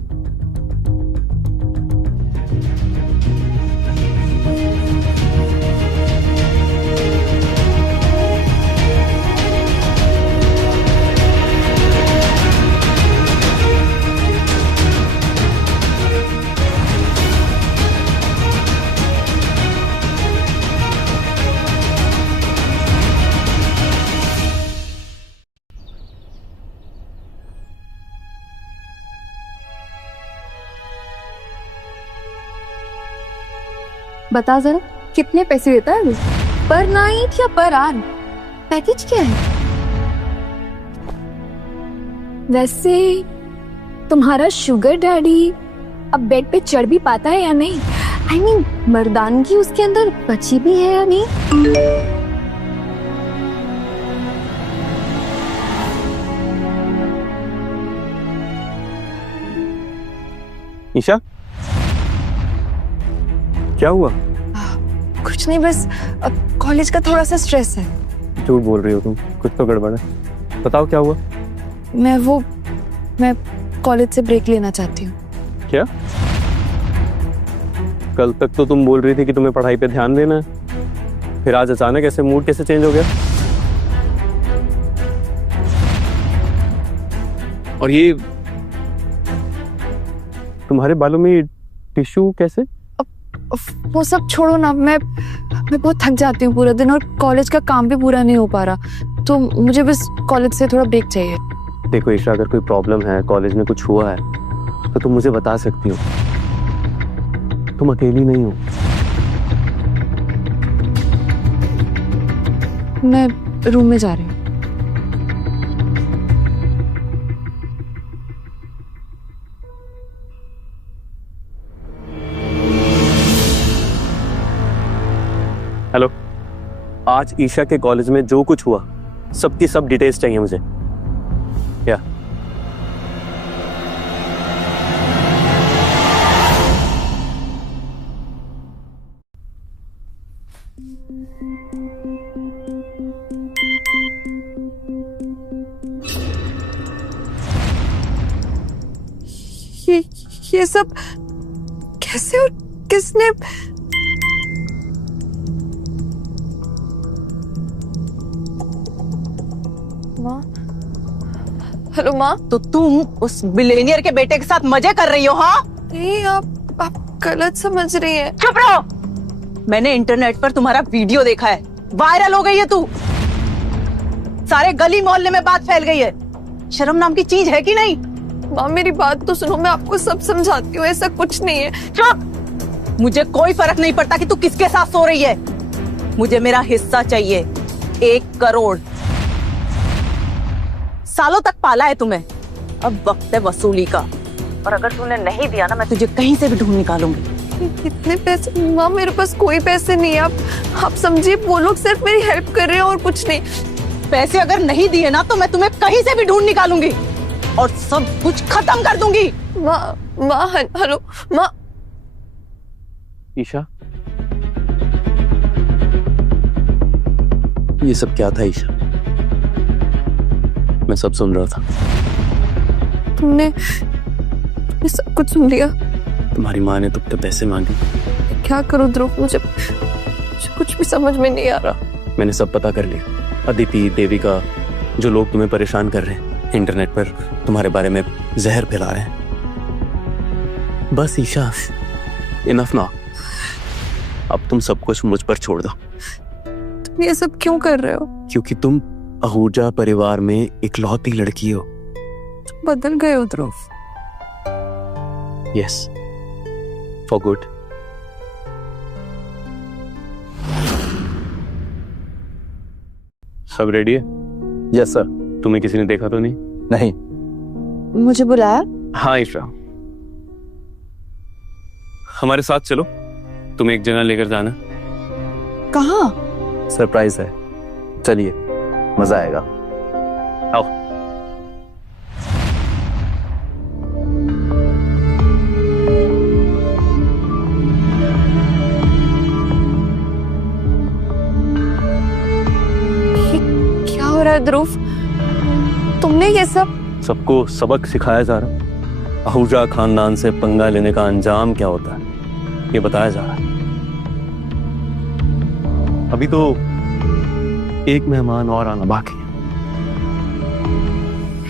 बता जरा, कितने पैसे देता है? पर नाइट या पर आवर? पैकेज क्या है? वैसे तुम्हारा शुगर डैडी अब बेड पे चढ़ भी पाता है या नहीं? I mean, मर्दानगी उसके अंदर बची भी है या नहीं? ईशा क्या हुआ? कुछ नहीं, बस कॉलेज का थोड़ा सा स्ट्रेस है। झूठ बोल रही हो तुम, कुछ तो गड़बड़ है। बताओ क्या हुआ? मैं कॉलेज से ब्रेक लेना चाहती हूँ। क्या? कल तक तो तुम बोल रही थी कि तुम्हें पढ़ाई पे ध्यान देना है, फिर आज अचानक ऐसे मूड कैसे चेंज हो गया? और ये तुम्हारे बालों में टिश्यू कैसे? वो सब छोड़ो ना, मैं बहुत थक जाती हूँ पूरा दिन और कॉलेज का काम भी पूरा नहीं हो पा रहा, तो मुझे बस कॉलेज से थोड़ा ब्रेक चाहिए। देखो ईशा, अगर कोई प्रॉब्लम है, कॉलेज में कुछ हुआ है, तो तुम मुझे बता सकती हो। तुम अकेली नहीं हो। मैं रूम में जा रही हूँ। हेलो, आज ईशा के कॉलेज में जो कुछ हुआ सबकी सब डिटेल्स चाहिए मुझे। क्या? ये सब कैसे और किसने? माँ, हेलो माँ। तो तुम उस बिलेनियर के बेटे के साथ मजे कर रही हो? हाँ नहीं, आप गलत समझ रही हैं। चुप रहो। मैंने इंटरनेट पर तुम्हारा वीडियो देखा है, वायरल हो गई है तू, सारे गली मोहल्ले में बात फैल गई है। शर्म नाम की चीज है कि नहीं? माँ मेरी बात तो सुनो, मैं आपको सब समझाती हूँ, ऐसा कुछ नहीं है। चुप। मुझे कोई फर्क नहीं पड़ता कि तू किसके साथ सो रही है, मुझे मेरा हिस्सा चाहिए, 1 करोड़। सालों तक पाला है तुम्हें, अब वक्त है वसूली का, और अगर तूने नहीं दिया ना, मैं तुझे कहीं से भी ढूंढ निकालूंगी। कितने पैसे? माँ मेरे पास कोई पैसे नहीं है, आप समझिए, वो लोग सिर्फ मेरी हेल्प कर रहे हैं और कुछ नहीं। पैसे अगर नहीं दिए ना तो मैं तुम्हें कहीं से भी ढूंढ निकालूंगी और सब कुछ खत्म कर दूंगी। माँ हेलो माँ। ईशा, ये सब क्या था ईशा? मैं सब सुन रहा था। तुमने सब कुछ सुन लिया? तुम्हारी माँ ने तुमसे पैसे मांगे। क्या करूं ध्रुव, मुझे कुछ भी समझ में नहीं आ रहा। मैंने सब पता कर लिया। अदिति, देविका, जो लोग तुम्हें परेशान कर रहे हैं, इंटरनेट पर तुम्हारे बारे में जहर फैला रहे हैं। बस ईशा, इनफ ना। अब तुम सब कुछ मुझ पर छोड़ दो। तुम ये सब क्यों कर रहे हो? क्योंकि तुम आहूजा परिवार में इकलौती लड़की हो। तुम बदल गए हो ध्रुव। Yes, for good. सब रेडी है? Yes sir. तुम्हें किसी ने देखा तो नहीं? नहीं। मुझे बुलाया? हाँ ईशा, हमारे साथ चलो, तुम्हें एक जगह लेकर जाना। कहाँ? सरप्राइज है, चलिए मजा आएगा। आओ। क्या हो रहा है ध्रुव? तुमने ये सब? सबको सबक सिखाया जा रहा है। आहूजा खानदान से पंगा लेने का अंजाम क्या होता है ये बताया जा रहा है। अभी तो एक मेहमान और आना बाकी है।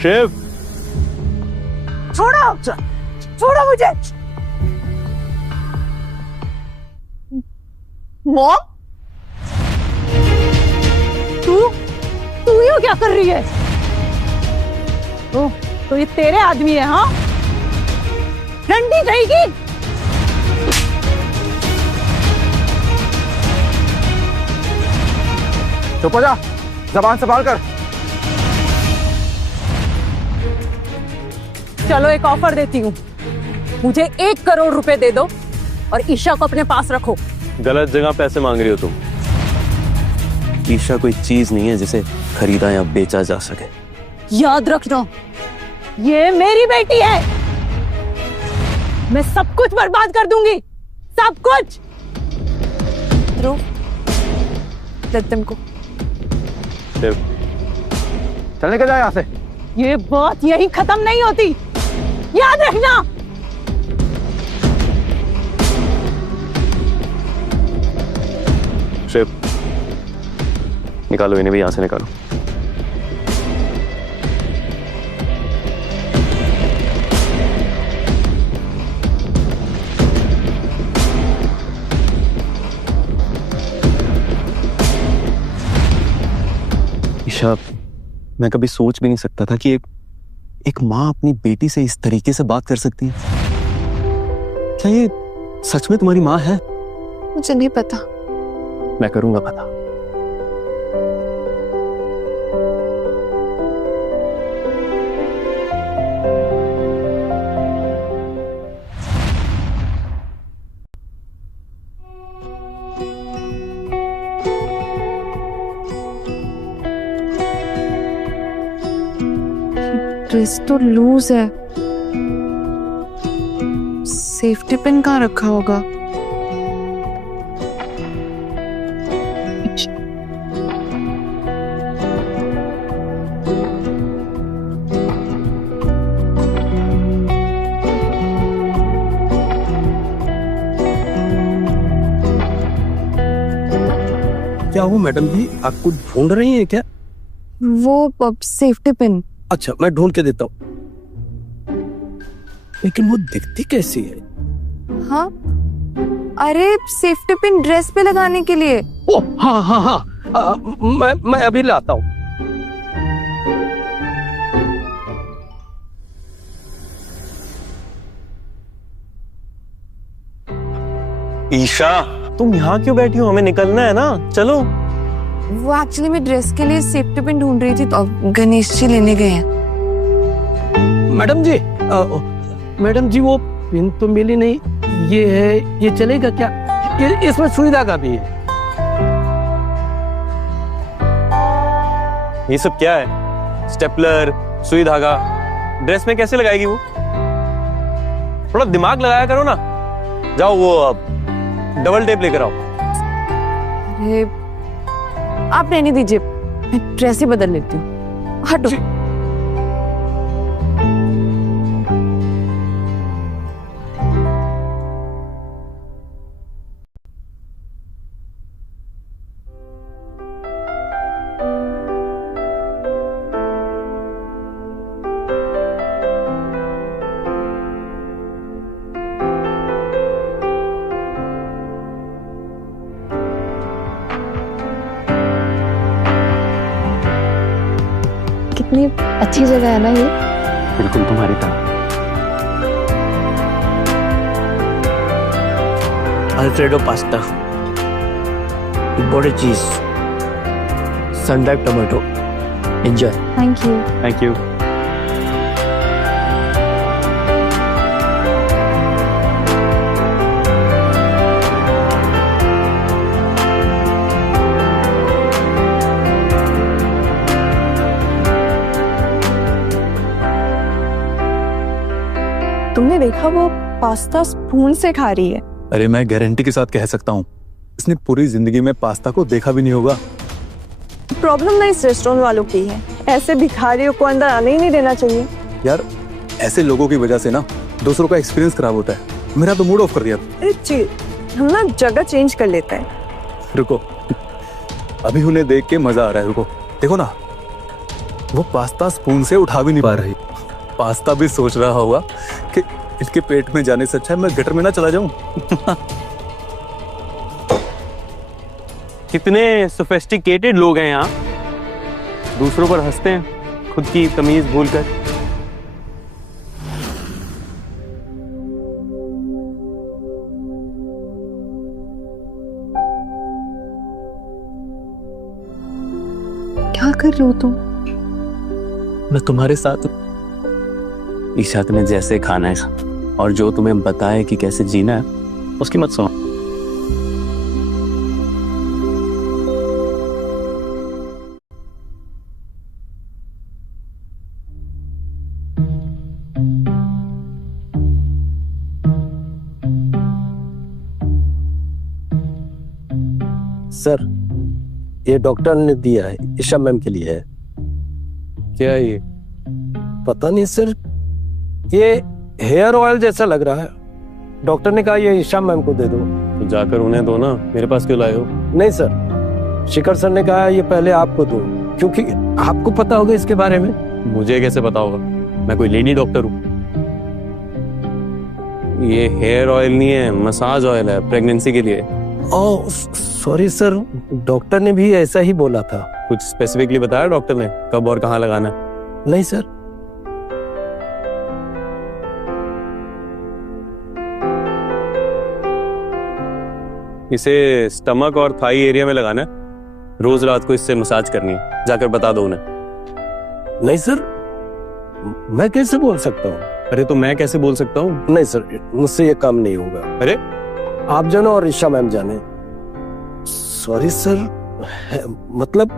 शिव, छोड़ो, छोड़ो मुझे। मॉम, तू ये क्या कर रही है? ओह, तो ये तेरे आदमी है? हाँ, रंडी रहेगी। चुप हो जा, जबान संभाल कर। चलो एक ऑफर देती हूँ, मुझे 1 करोड़ रुपए दे दो और ईशा को अपने पास रखो। गलत जगह पैसे मांग रही हो तुम। ईशा कोई चीज नहीं है जिसे खरीदा या बेचा जा सके। याद रखना, ये मेरी बेटी है। मैं सब कुछ बर्बाद कर दूंगी, सब कुछ। ध्रुव, रत्तम को चलने के जाए यहाँ से। ये बात यही खत्म नहीं होती, याद रखना। शिव, निकालो इन्हें भी यहाँ से निकालो। ईशा, मैं कभी सोच भी नहीं सकता था कि एक माँ अपनी बेटी से इस तरीके से बात कर सकती है। क्या ये सच में तुम्हारी माँ है? मुझे नहीं पता। मैं करूंगा पता। ड्रेस तो लूज है। सेफ्टी पिन कहाँ रखा होगा? क्या हो मैडम जी, आप कुछ ढूंढ रही हैं क्या? वो सेफ्टी पिन। अच्छा, मैं ढूंढ के देता हूँ। लेकिन वो दिखती कैसी है? हाँ, अरे सेफ्टी पिन ड्रेस पे लगाने के लिए। ओ हाँ हाँ हाँ, मैं अभी लाता हूँ। ईशा, तुम यहाँ क्यों बैठी हो? हमें निकलना है ना, चलो। वो एक्चुअली मैं ड्रेस के लिए सेफ्टी पिन ढूंढ रही थी तो गणेश जी लेने गए हैं। मैडम जी वो पिन तो मिली नहीं। ये है, ये चलेगा क्या? इसमें सुई धागा भी है। ये सब क्या है? स्टेपलर, सुई धागा, ड्रेस में कैसे लगाएगी वो? थोड़ा दिमाग लगाया करो ना। जाओ वो डबल टेप लेकर आओ। अरे आप रहने दीजिए, मैं ड्रेस ही बदल लेती हूँ। हटो। कितनी अच्छी जगह है ना ये। बिल्कुल तुम्हारी तरह। अल्फ्रेडो पास्ता, बड़ी cheese, sun dried tomato, enjoy. Thank you. Thank you. तुमने देखा वो पास्ता स्पून से खा रही है। अरे मैं गारंटी के साथ कह सकता हूँ इसने पूरी जिंदगी में पास्ता को देखा भी नहीं होगा। प्रॉब्लम ना इस रेस्टोरेंट वालों की है, ऐसे भिखारियों को अंदर आने ही नहीं देना चाहिए। यार ऐसे लोगों की वजह से ना दूसरों का एक्सपीरियंस खराब होता है। मेरा तो मूड ऑफ कर दिया। हम ना जगह चेंज कर लेते हैं। रुको, अभी उन्हें देख के मजा आ रहा है। रुको, देखो ना, वो पास्ता स्पून से उठा भी नहीं पा रही। पास्ता भी सोच रहा होगा कि इसके पेट में जाने से अच्छा है मैं गटर में ना चला जाऊं। कितने सोफिस्टिकेटेड लोग हैं यहाँ, दूसरों पर हंसते हैं खुद की तमीज भूलकर। क्या कर रहे हो तुम? मैं तुम्हारे साथ हूं। ईशा तुम्हें जैसे खाना है और जो तुम्हें बताए कि कैसे जीना है उसकी मत सुनो। सर, ये डॉक्टर ने दिया है, ईशा मैम के लिए है। क्या ये? पता नहीं सर, ये हेयर ऑयल जैसा लग रहा है। डॉक्टर ने कहा ये ईशा मैम को दे दो। तो जाकर उन्हें दो ना, मेरे पास क्यों लाए हो? नहीं सर, शिखर सर ने कहा ये पहले आपको दो, क्योंकि आपको पता होगा इसके बारे में। मुझे कैसे पता होगा? मैं कोई लेडी डॉक्टर हूँ? ये हेयर ऑयल नहीं है, मसाज ऑयल है प्रेगनेंसी के लिए। ओह सॉरी सर, डॉक्टर ने भी ऐसा ही बोला था। कुछ स्पेसिफिकली बताया डॉक्टर ने कब और कहाँ लगाना है? नहीं सर। इसे स्टमक और थाई एरिया में लगाना है। रोज रात को इससे मसाज करनी है, जाकर बता दो उन्हें। नहीं सर, मैं कैसे बोल सकता हूँ? अरे तो मैं कैसे बोल सकता हूँ? नहीं सर, मुझसे ये काम नहीं होगा। अरे आप जानो और ईशा मैम जाने। सॉरी सर, मतलब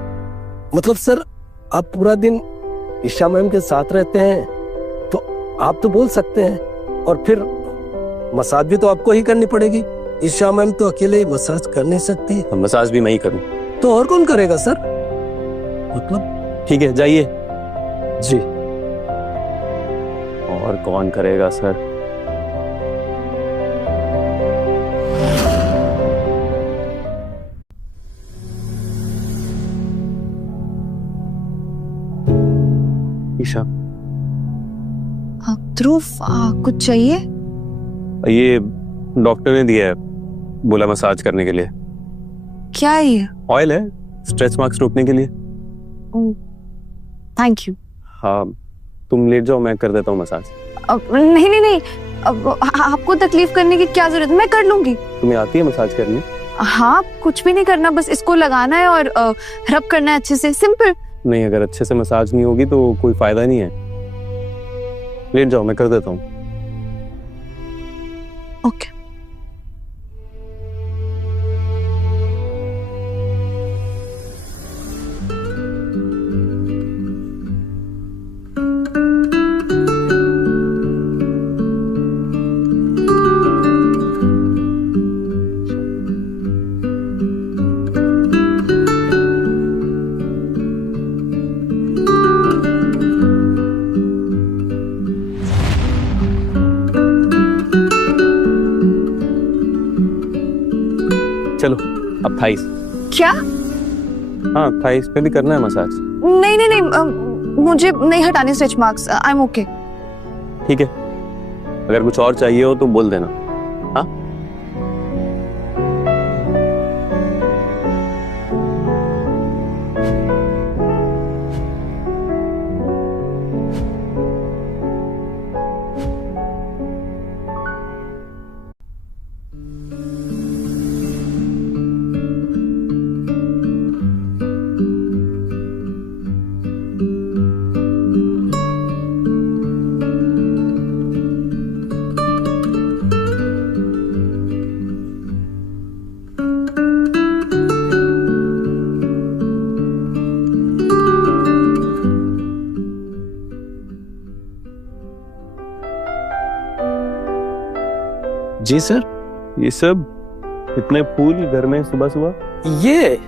सर, आप पूरा दिन ईशा मैम के साथ रहते हैं तो आप तो बोल सकते हैं, और फिर मसाज भी तो आपको ही करनी पड़ेगी। ईशा मैम तो अकेले मसाज कर नहीं सकती। मसाज भी मैं ही करूँ तो और कौन करेगा सर? मतलब ठीक है, जाइए। जी। और कौन करेगा सर? ईशा। ध्रुव, कुछ चाहिए? ये डॉक्टर ने दिया है, बोला मसाज करने के लिए। क्या है ये? ऑयल है, स्ट्रेच मार्क्स रोकने के लिए। Thank you. हाँ, तुम लेट जाओ, मैं कर देता हूँ मसाज। नहीं नहीं नहीं, आपको तकलीफ करने की क्या जरूरत है, मैं कर लूंगी। तुम्हें आती है मसाज करनी? हाँ, कुछ भी नहीं करना, बस इसको लगाना है और रब करना है अच्छे से, सिंपल। नहीं, अगर अच्छे से मसाज नहीं होगी तो कोई फायदा नहीं है। लेट जाओ, मैं कर देता हूँ। ओके। चलो अब थाइस। क्या? हाँ, थाइस पे भी करना है मसाज। नहीं नहीं नहीं, मुझे नहीं हटाने stretch marks, I am okay. ठीक है, अगर कुछ और चाहिए हो तो बोल देना। हाँ, जी सर। ये सब इतने फूल घर में सुबह सुबह? ये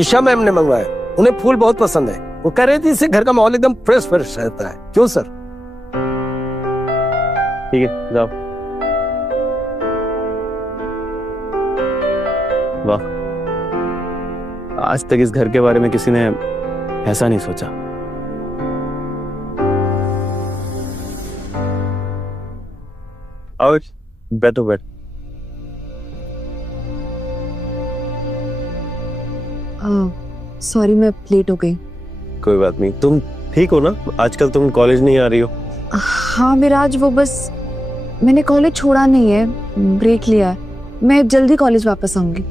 ईशा मैम ने मंगवाए, उन्हें फूल बहुत पसंद है। वो कह रही थी इससे घर का माहौल एकदम फ्रेश फ्रेश रहता है। क्यों सर? ठीक है, जाओ। वाह, आज तक इस घर के बारे में किसी ने ऐसा नहीं सोचा। और बैठो बैठो। सॉरी मैं लेट हो गई। कोई बात नहीं, तुम ठीक हो ना? आजकल तुम कॉलेज नहीं आ रही हो? हाँ विराज, वो बस मैंने कॉलेज छोड़ा नहीं है, ब्रेक लिया है। मैं जल्दी कॉलेज वापस आऊंगी।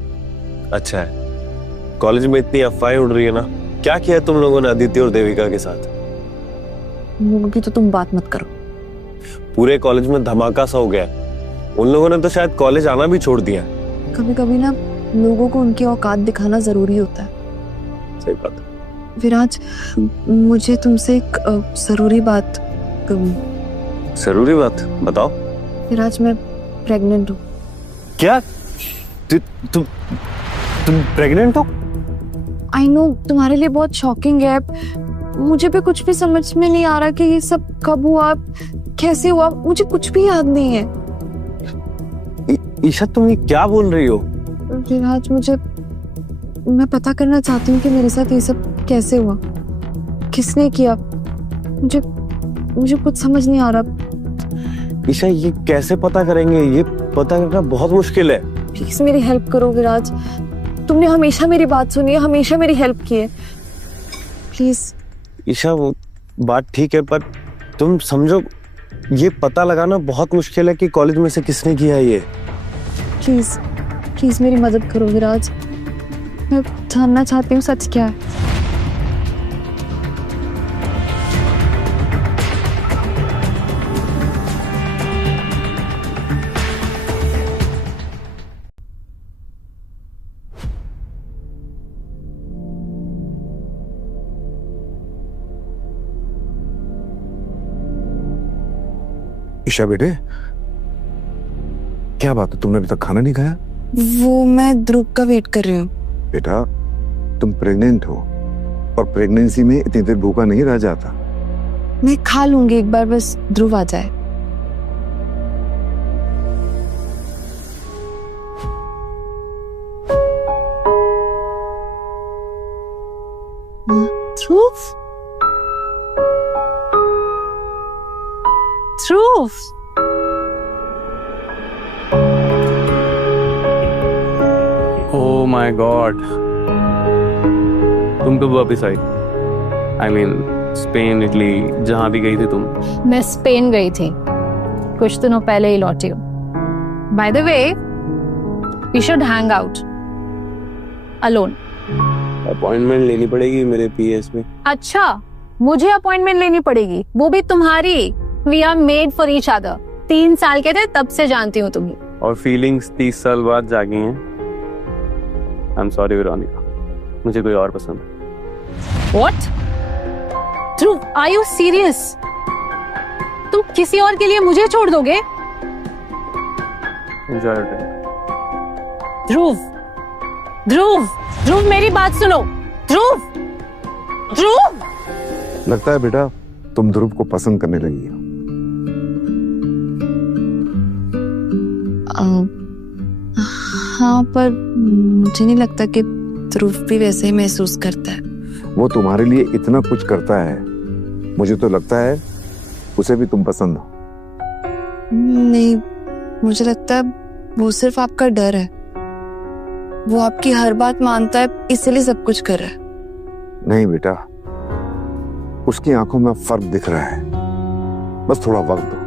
अच्छा है। कॉलेज में इतनी अफवाहें उड़ रही है ना, क्या किया तुम लोगों ने आदित्य और देविका के साथ? उनकी तो तुम बात मत करो। पूरे कॉलेज में धमाका सा हो गया। उन लोगों ने तो शायद कॉलेज आना भी छोड़ दिया। कभी कभी ना लोगों को उनकी औकात दिखाना जरूरी होता है। सही बात। विराज, मुझे तुमसे एक जरूरी बात कहूं। जरूरी बात? बताओ। विराज, मैं प्रेग्नेंट हूँ। क्या? तुम प्रेग्नेंट हो? आई नो तुम्हारे लिए बहुत शॉकिंग है, मुझे भी कुछ भी समझ में नहीं आ रहा कि ये सब कब हुआ, कैसे हुआ, मुझे कुछ भी याद नहीं है। ईशा, तुम ये क्या बोल रही हो? विराज, मैं पता करना चाहती हूँ कि मेरे साथ ये सब कैसे हुआ, किसने किया। मुझे कुछ समझ नहीं आ रहा। ईशा, ये कैसे पता करेंगे? ये पता करना बहुत मुश्किल है। प्लीज मेरी हेल्प करो विराज, तुमने हमेशा मेरी बात सुनी है, हमेशा मेरी हेल्प की है, प्लीज। ईशा, वो बात ठीक है, पर तुम समझो, ये पता लगाना बहुत मुश्किल है कि कॉलेज में से किसने किया ये। प्लीज प्लीज मेरी मदद करो विराज, मैं जानना चाहती हूँ सच क्या है। ईशा बेटे, क्या बात है, तुमने अभी तक खाना नहीं खाया? वो मैं ध्रुव का वेट कर रही हूँ। बेटा, तुम प्रेग्नेंट हो और प्रेगनेंसी में इतनी देर भूखा नहीं रह जाता। मैं खा लूंगी एक बार, बस ध्रुव आ जाए। ध्रुव, ध्रुव, ओह माय गॉड, तुम कब वापस आई? आई मीन स्पेन, इटली, जहां भी गई थी तुम। मैं स्पेन गई थी, कुछ दिनों पहले ही लौटी हूँ। By the way, we should hang out alone. Appointment लेनी पड़ेगी मेरे पीएस में। अच्छा, मुझे अपॉइंटमेंट लेनी पड़ेगी, वो भी तुम्हारी। We are made for each other. 3 साल के थे तब से जानती हूँ तुम्हें। और फीलिंग्स 30 साल बाद जागी हैं। आई एम सॉरी वेरोनिका, मुझे कोई और पसंद है। What? Dhruv, are you serious? तुम किसी और के लिए मुझे छोड़ दोगे? Enjoy your time. Dhruv, Dhruv, Dhruv, मेरी बात सुनो। ध्रुव, ध्रुव। लगता है बेटा तुम ध्रुव को पसंद करने लगी हो। हाँ, पर मुझे नहीं लगता कि ध्रुव भी वैसे ही महसूस करता है। वो तुम्हारे लिए इतना कुछ करता है, मुझे तो लगता है उसे भी तुम पसंद हो। नहीं, मुझे लगता है वो सिर्फ आपका डर है। वो आपकी हर बात मानता है, इसलिए सब कुछ कर रहा है। नहीं बेटा, उसकी आंखों में फर्क दिख रहा है, बस थोड़ा वक्त दो।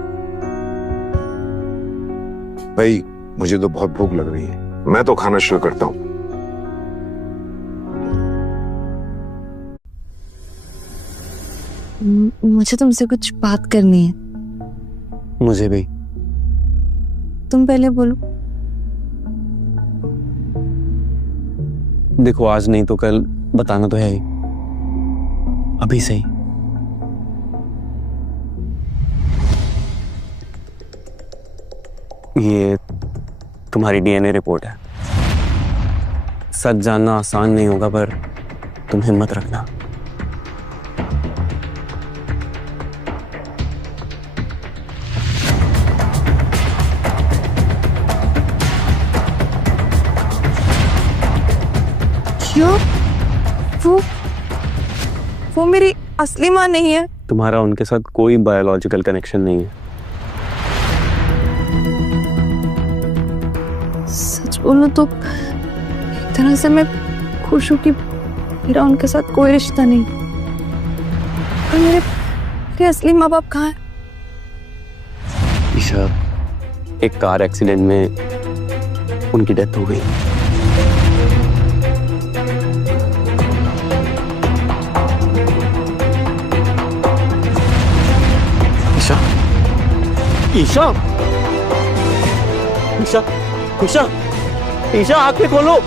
भाई, मुझे तो बहुत भूख लग रही है, मैं तो खाना शुरू करता हूँ। मुझे तुमसे कुछ बात करनी है। मुझे भी। तुम पहले बोलो। देखो, आज नहीं तो कल बताना तो है ही, अभी से ही। ये तुम्हारी डीएनए रिपोर्ट है। सच जानना आसान नहीं होगा, पर तुम हिम्मत रखना। क्यों? वो मेरी असली माँ नहीं है। तुम्हारा उनके साथ कोई बायोलॉजिकल कनेक्शन नहीं है। सच बोलूं तो एक तरह से मैं खुश हूँ कि मेरा उनके साथ कोई रिश्ता नहीं। पर मेरे असली माँ बाप कहाँ हैं? ईशा, एक कार एक्सीडेंट में उनकी डेथ हो गई। ईशा, ईशा, ईशा, ईशा, आंखें खोलो।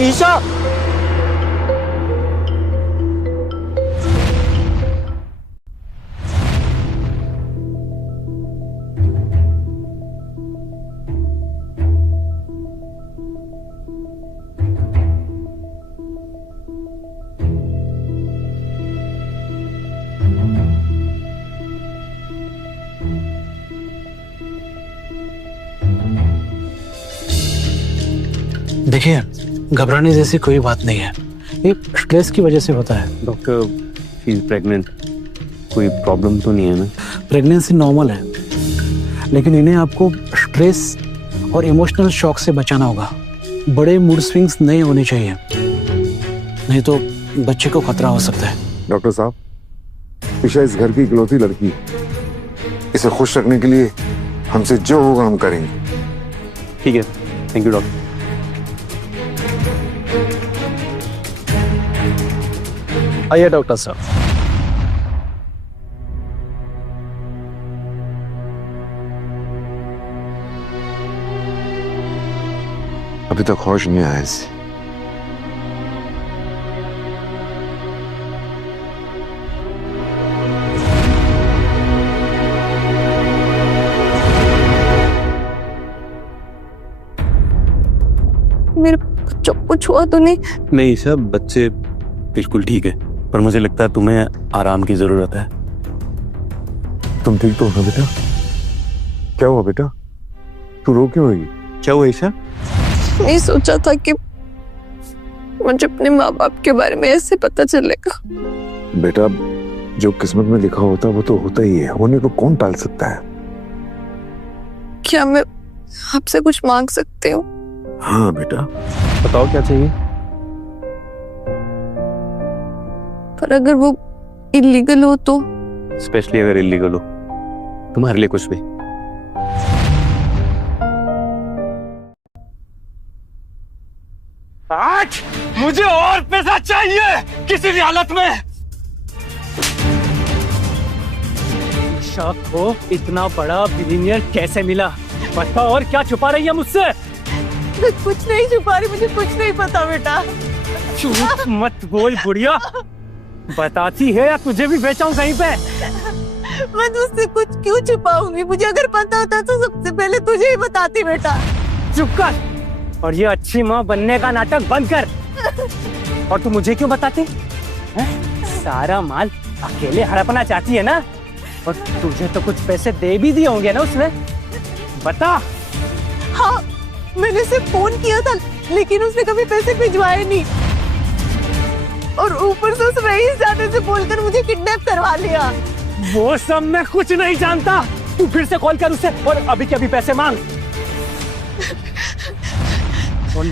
ईशा, देखिए, घबराने जैसी कोई बात नहीं है, ये स्ट्रेस की वजह से होता है। डॉक्टर, शी इज प्रेग्नेंट, कोई प्रॉब्लम तो नहीं है ना? प्रेगनेंसी नॉर्मल है, लेकिन इन्हें आपको स्ट्रेस और इमोशनल शॉक से बचाना होगा। बड़े मूड स्विंग्स नहीं होने चाहिए, नहीं तो बच्चे को खतरा हो सकता है। डॉक्टर साहब, ईशा इस घर की इकलौती लड़की है, इसे खुश रखने के लिए हमसे जो होगा हम करेंगे। ठीक है, थैंक यू डॉक्टर। आइए डॉक्टर साहब। अभी तक होश नहीं आया इसे। मेरे बच्चों को कुछ हुआ तो नहीं? नहीं ईशा, बच्चे बिल्कुल ठीक है, पर मुझे लगता है तुम्हें आराम की जरूरत है। तुम ठीक तो हो बेटा? क्या हुआ बेटा? तू रो क्यों रही? क्या हुआ ईशा? नहीं सोचा था कि मुझे अपने माँ बाप के बारे में ऐसे पता चलेगा। बेटा, जो किस्मत में लिखा होता वो तो होता ही है, होने को कौन टाल सकता है? क्या मैं आपसे कुछ मांग सकती हूँ? हाँ बेटा, बताओ क्या चाहिए। पर अगर वो इलीगल हो तो? स्पेशली अगर इलीगल हो, तुम्हारे लिए कुछ भी। आज मुझे और पैसा चाहिए किसी भी हालत में। ईशा को इतना बड़ा बिलियनियर कैसे मिला? बता, और क्या छुपा रही है मुझसे? कुछ नहीं छुपा रही, मुझे कुछ नहीं पता बेटा। झूठ मत बोल बुढ़िया, बताती है या तुझे भी बेचाऊं कहीं पे? मैं तुझसे कुछ क्यों छुपाऊंगी? मुझे अगर पता होता तो सबसे पहले तुझे ही बताती बेटा। चुप कर, और ये अच्छी माँ बनने का नाटक बंद कर। और तू मुझे क्यों बताती है? सारा माल अकेले हड़पना चाहती है ना? और तुझे तो कुछ पैसे दे भी दिए होंगे ना उसने? बता। हाँ, मैंने उसे फोन किया था, लेकिन उसने कभी पैसे भिजवाए नहीं, और ऊपर से उस रईसजादे से बोलकर मुझे किडनैप करवा लिया। वो सब मैं कुछ नहीं जानता। तू फिर से कॉल कर उसे और अभी के अभी पैसे मांग। बोल।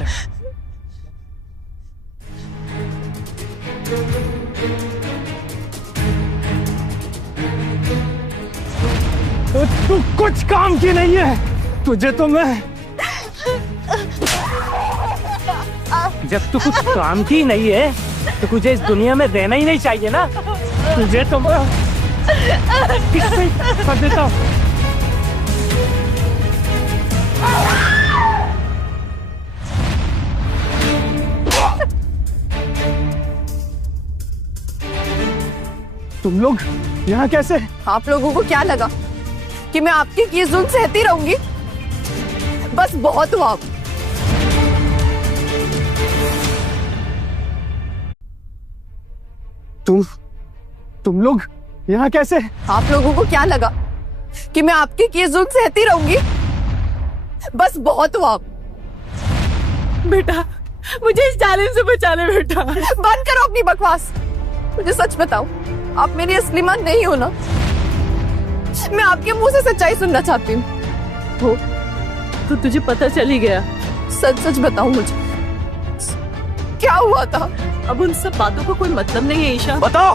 तो तू कुछ काम की नहीं है, तुझे तो मैं जब तू कुछ काम की नहीं है तो तुझे इस दुनिया में रहना ही नहीं चाहिए ना? तुझे तो मैं किससे कर देता हूँ। तुम लोग यहाँ कैसे? आप लोगों को क्या लगा कि मैं आपके ये जुल्म सहती रहूंगी? बस बहुत हुआ। तुम लोग यहाँ कैसे? आप लोगों को क्या लगा कि मैं आपके किए जुल्म सहती रहूंगी? बस बहुत हुआ। बेटा मुझे इस जालिम से बचा ले बेटा। बंद करो अपनी बकवास। मुझे सच बताओ, आप मेरी असली मां नहीं हो ना? मैं आपके मुंह से सच्चाई सुनना चाहती हूँ। हो तो तुझे पता चल ही गया। सच सच बताओ मुझे, क्या हुआ था? अब उन सब बातों का कोई मतलब नहीं है ईशा। बताओ।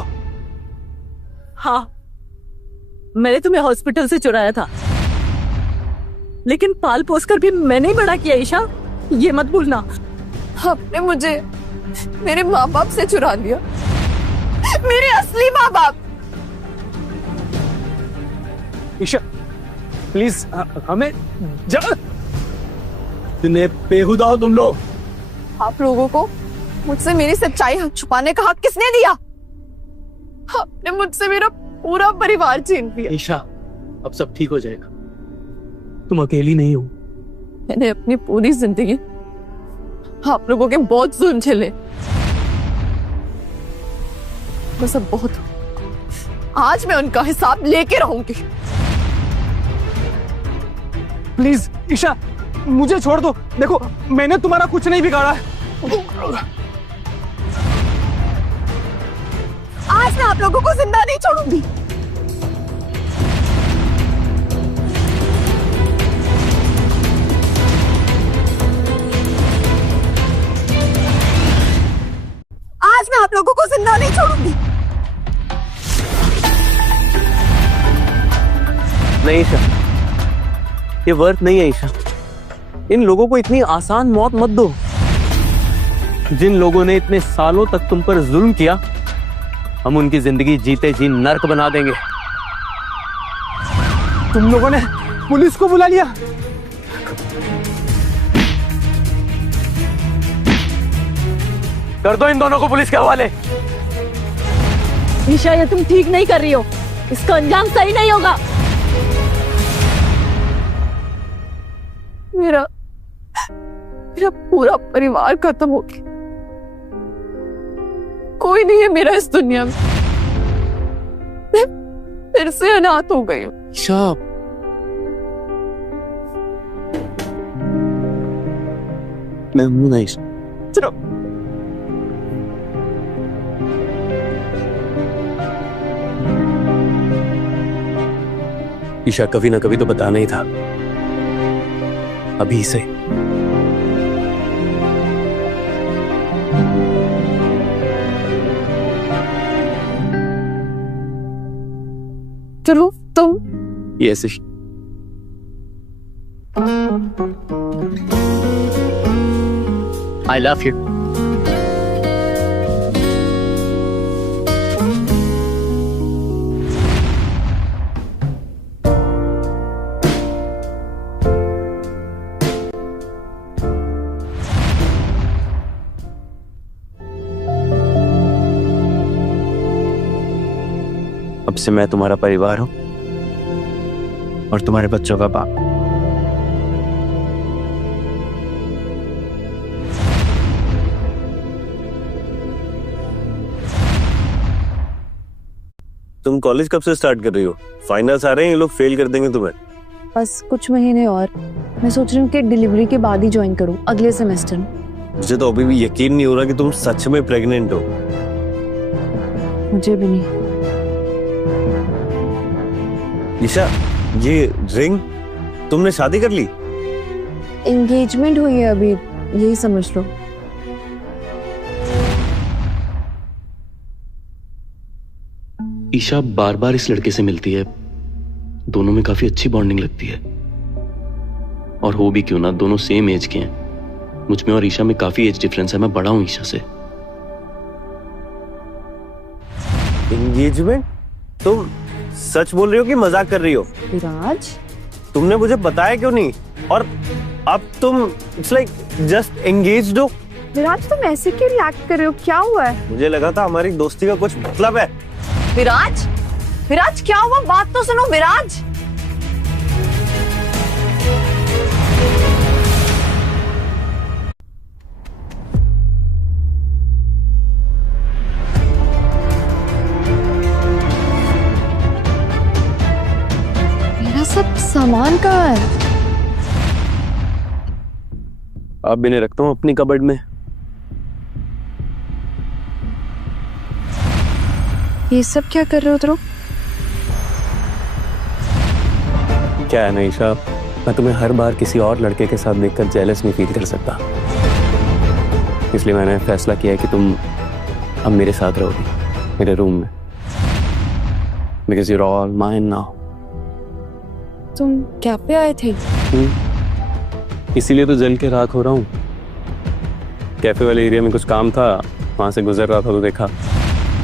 हाँ, मैंने तुम्हें हॉस्पिटल से चुराया था, लेकिन पाल पोस कर भी मैंने ही बड़ा किया ईशा, ये मत भूलना। आपने मुझे मेरे माँ बाप से चुरा लिया, मेरे असली माँ बाप। ईशा प्लीज हमें इतने बेहुदा हो तुम लोग। आप लोगों को मुझसे मेरी सच्चाई छुपाने का हक किसने दिया? आपने मुझसे मेरा पूरा परिवार छीन लिया। ईशा, अब सब ठीक हो जाएगा, तुम अकेली नहीं हो। मैंने अपनी पूरी जिंदगी आप लोगों के बहुत जुल्म झेले, बस अब बहुत हो। आज मैं उनका हिसाब लेके रहूंगी। प्लीज ईशा मुझे छोड़ दो। देखो मैंने तुम्हारा कुछ नहीं बिगाड़ा है। आज मैं आप लोगों को जिंदा नहीं छोड़ूंगी। आज मैं आप लोगों को जिंदा नहीं छोड़ूंगी। नहीं ईशा, ये वर्थ नहीं है ईशा। इन लोगों को इतनी आसान मौत मत दो। जिन लोगों ने इतने सालों तक तुम पर जुल्म किया, हम उनकी जिंदगी जीते जी नर्क बना देंगे। तुम लोगों ने पुलिस को बुला लिया? कर दो इन दोनों को पुलिस के हवाले। ईशा ये तुम ठीक नहीं कर रही हो, इसका अंजाम सही नहीं होगा। मेरा पूरा परिवार खत्म हो गया। कोई नहीं है मेरा इस दुनिया में। मैं फिर से अनाथ हो गई हूँ। ईशा, मैं हूं ना ईशा। चलो ईशा, कभी ना कभी तो बताना ही था। अभी से चलो तुम ये ऐसे आई लव यू। अब से मैं तुम्हारा परिवार हूं और तुम्हारे बच्चों का बाप। तुम कॉलेज कब से स्टार्ट कर रही हो? फाइनल्स आ रहे हैं, ये लोग फेल कर देंगे तुम्हें। बस कुछ महीने और। मैं सोच रही हूँ कि डिलीवरी के बाद ही ज्वाइन करूँ, अगले सेमेस्टर में। मुझे तो अभी भी यकीन नहीं हो रहा कि तुम सच में प्रेग्नेंट हो। मुझे भी नहीं। ईशा, ये रिंग, तुमने शादी कर ली? एंगेजमेंट हुई है अभी, यही समझ लो। ईशा बार बार इस लड़के से मिलती है, दोनों में काफी अच्छी बॉन्डिंग लगती है। और हो भी क्यों ना, दोनों सेम एज के हैं। मुझ में और ईशा में काफी एज डिफरेंस है, मैं बड़ा हूं ईशा से। एंगेजमेंट? तुम सच बोल रही हो कि मजाक कर रही हो? विराज, तुमने मुझे बताया क्यों नहीं? और अब तुम इट्स लाइक जस्ट एंगेज्ड हो। विराज तुम ऐसे क्यों रिएक्ट कर रहे हो? क्या हुआ है? मुझे लगा था हमारी दोस्ती का कुछ मतलब है। विराज, विराज क्या हुआ? बात तो सुनो विराज। सामान कहाँ है? अब इन्हें रखता हूँ अपनी कबर्ड में। ये सब क्या कर रहे हो ध्रुव? क्या है ना ईशा, मैं तुम्हें हर बार किसी और लड़के के साथ देखकर जेलस नहीं फील कर सकता, इसलिए मैंने फैसला किया है कि तुम अब मेरे साथ रहोगी मेरे रूम में, because you're all mine now. तुम क्या पे आए थे? इसीलिए तो जल के राख हो रहा हूँ। कैफे वाले एरिया में कुछ काम था, वहां से गुजर रहा था तो देखा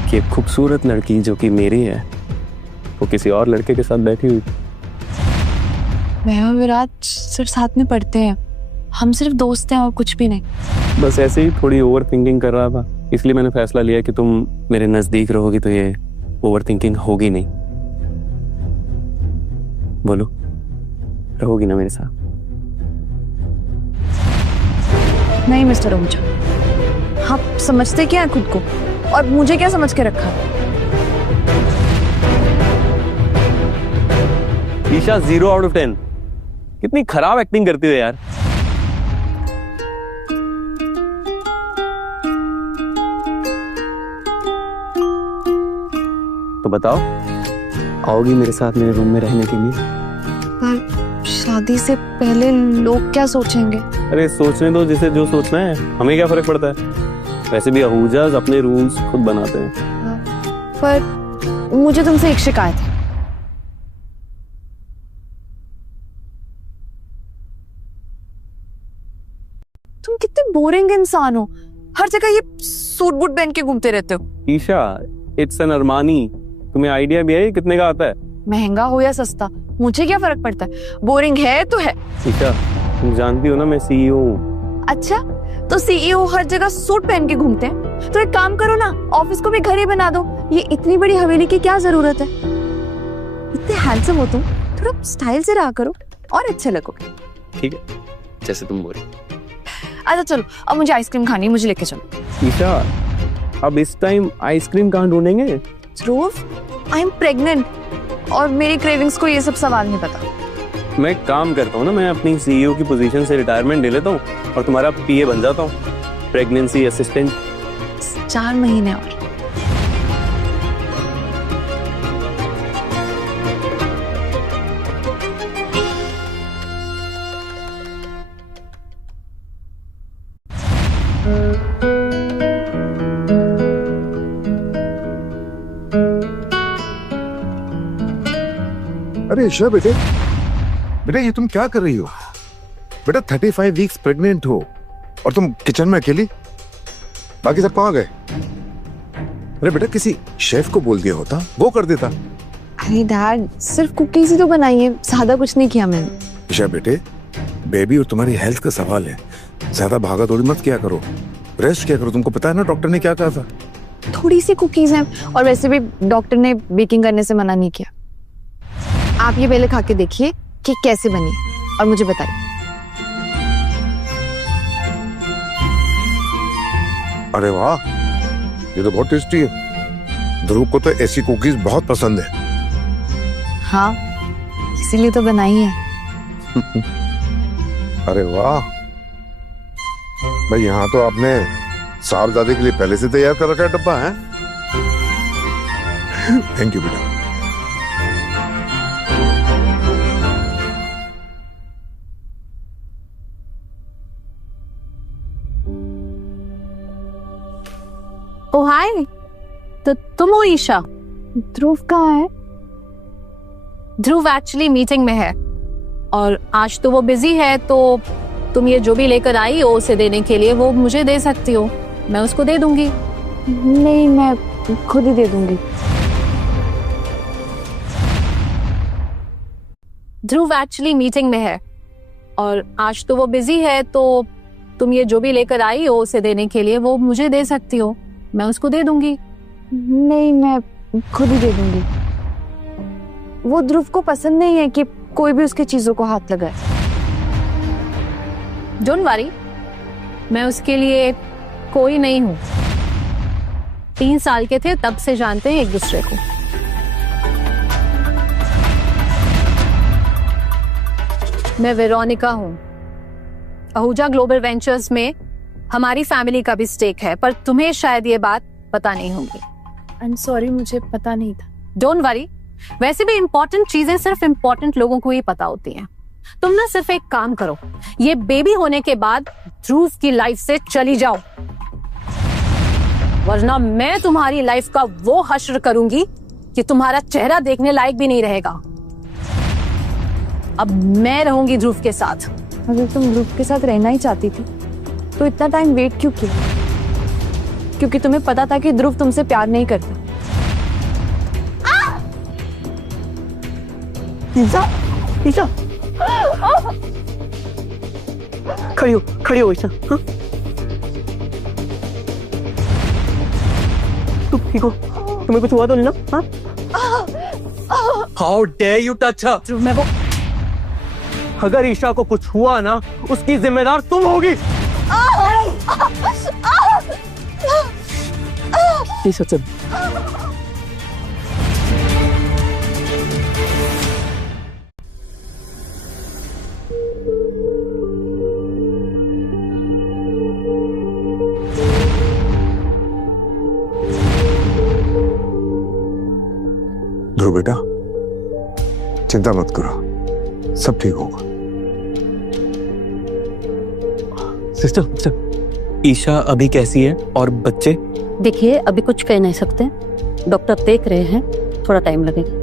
कि एक खूबसूरत लड़की जो कि मेरी है वो किसी और लड़के के साथ बैठी हुई। मैं और विराट सिर्फ साथ में पढ़ते हैं, हम सिर्फ दोस्त हैं और कुछ भी नहीं। बस ऐसे ही थोड़ी ओवर थिंकिंग कर रहा था, इसलिए मैंने फैसला लिया कि तुम मेरे नजदीक रहोगी तो ये ओवर थिंकिंग होगी नहीं। बोलो, रहोगी ना मेरे साथ? नहीं मिस्टर ओमचा, आप समझते क्या है खुद को, और मुझे क्या समझ के रखा? Isha 0 out of 10। कितनी खराब एक्टिंग करती हो यार। तो बताओ, आओगी मेरे साथ मेरे रूम में रहने के लिए? पर शादी से पहले लोग क्या सोचेंगे? अरे सोचने दो जिसे जो सोचना है, हमें क्या फर्क पड़ता है। वैसे भी अहूजाज अपने रूल्स खुद बनाते हैं। पर मुझे तुमसे एक शिकायत है। तुम कितने बोरिंग इंसान हो, हर जगह ये सूट बूट पहन के घूमते रहते हो। Isha, it's an Armani. तुम्हें आइडिया भी है कितने का आता है? महंगा हो या सस्ता, मुझे क्या फर्क पड़ता है, बोरिंग है तो है। ईशा, तुम जानती हो ना मैं सीईओ हूँ। अच्छा, तो सीईओ हर जगह सूट पहन के घूमते हैं, तो एक काम करो ना, ऑफिस को भी घर ही बना दो। ये इतनी बड़ी हवेली की क्या जरूरत है? इतने हैंडसम हो तुम, थोड़ा स्टाइल से रहा करो और अच्छे लगोगे। ठीक है, जैसे तुम बोल। अच्छा चलो, अब मुझे आइसक्रीम खानी है, मुझे लेके चलो। ईशा, अब इस टाइम आइसक्रीम कहाँ ढूंढेंगे? ध्रुव, आई एम प्रेग्नेंट और मेरी क्रेविंग्स को ये सब सवाल नहीं पता। मैं काम करता हूँ ना, मैं अपनी सीईओ की पोजीशन से रिटायरमेंट ले लेता हूँ और तुम्हारा पीए बन जाता हूँ, प्रेगनेंसी असिस्टेंट। 4 महीने और। अरे ईशा बेटे, बेटा ये तुम क्या कर रही हो? बेटा 35 वीक्स प्रेग्नेंट हो और तुम किचन में अकेली? बाकी सब कहाँ गए? अरे बेटा किसी शेफ को बोल दिया होता, वो कर देता। अरे डैड, सिर्फ कुकीज ही तो बनाई है, ज्यादा कुछ नहीं किया मैंने। ईशा बेटे, बेबी और तुम्हारी हेल्थ का सवाल है, ज्यादा भागा दौड़ी मत किया करो, रेस्ट किया करो। तुमको पता है ना डॉक्टर ने क्या कहा था? थोड़ी सी कुकीज हैं, और वैसे भी डॉक्टर ने बेकिंग करने से मना नहीं किया। आप ये पहले खा के देखिए कि कैसे बनी और मुझे बताइए। अरे वाह, ये तो बहुत टेस्टी है। ध्रुव को तो ऐसी कुकीज बहुत पसंद है। हाँ, इसीलिए तो बनाई है। अरे वाह भाई, यहाँ तो आपने साहबजादे के लिए पहले से तैयार कर रखा है डब्बा है। थैंक यू बेटा। ओ हाय, तो तुम हो ईशा? ध्रुव कहाँ है? ध्रुव एक्चुअली मीटिंग में है और आज तो वो बिजी है, तो तुम ये जो भी लेकर आई हो उसे देने के लिए वो मुझे दे सकती हो, मैं उसको दे दूंगी। नहीं, मैं खुद ही दे दूंगी। ध्रुव एक्चुअली मीटिंग में है और आज तो वो बिजी है, तो तुम ये जो भी लेकर आई हो उसे देने के लिए वो मुझे दे सकती हो, मैं उसको दे दूंगी। नहीं, मैं खुद ही दे दूंगी। वो ध्रुव को पसंद नहीं है कि कोई भी उसकी चीजों को हाथ लगाए। डोंट वरी, मैं उसके लिए कोई नहीं हूं। 3 साल के थे तब से जानते हैं एक दूसरे को। मैं वेरोनिका हूँ। आहूजा ग्लोबल वेंचर्स में हमारी फैमिली का भी स्टेक है, पर तुम्हें शायद ये बात पता नहीं होगी। आई एम सॉरी, मुझे पता नहीं था। डोंट वरी, वैसे भी इंपॉर्टेंट चीजें सिर्फ इंपॉर्टेंट लोगों को ही पता होती हैं। तुम ना सिर्फ एक काम करो, ये बेबी होने के बाद ध्रुव की लाइफ से चली जाओ, वरना मैं तुम्हारी लाइफ का वो हश्र करूंगी कि तुम्हारा चेहरा देखने लायक भी नहीं रहेगा। अब मैं रहूंगी ध्रुव के साथ। अगर तुम ध्रुव के साथ रहना ही चाहती थी तो इतना टाइम वेट क्यों किया? क्योंकि तुम्हें पता था कि ध्रुव तुमसे प्यार नहीं करता। ईशा, ईशा, खड़ी हो ईशा। हाँ? तुम ठीक हो? तुम्हें कुछ हुआ तो नहीं ना? हाँ? How dare you touch her? मैं वो अगर ईशा को कुछ हुआ ना, उसकी जिम्मेदार तुम होगी। ईशा चल। ध्रुव बेटा, चिंता मत करो, सब ठीक होगा। सिस्टर, ईशा अभी कैसी है और बच्चे? देखिए, अभी कुछ कह नहीं सकते, डॉक्टर देख रहे हैं, थोड़ा टाइम लगेगा।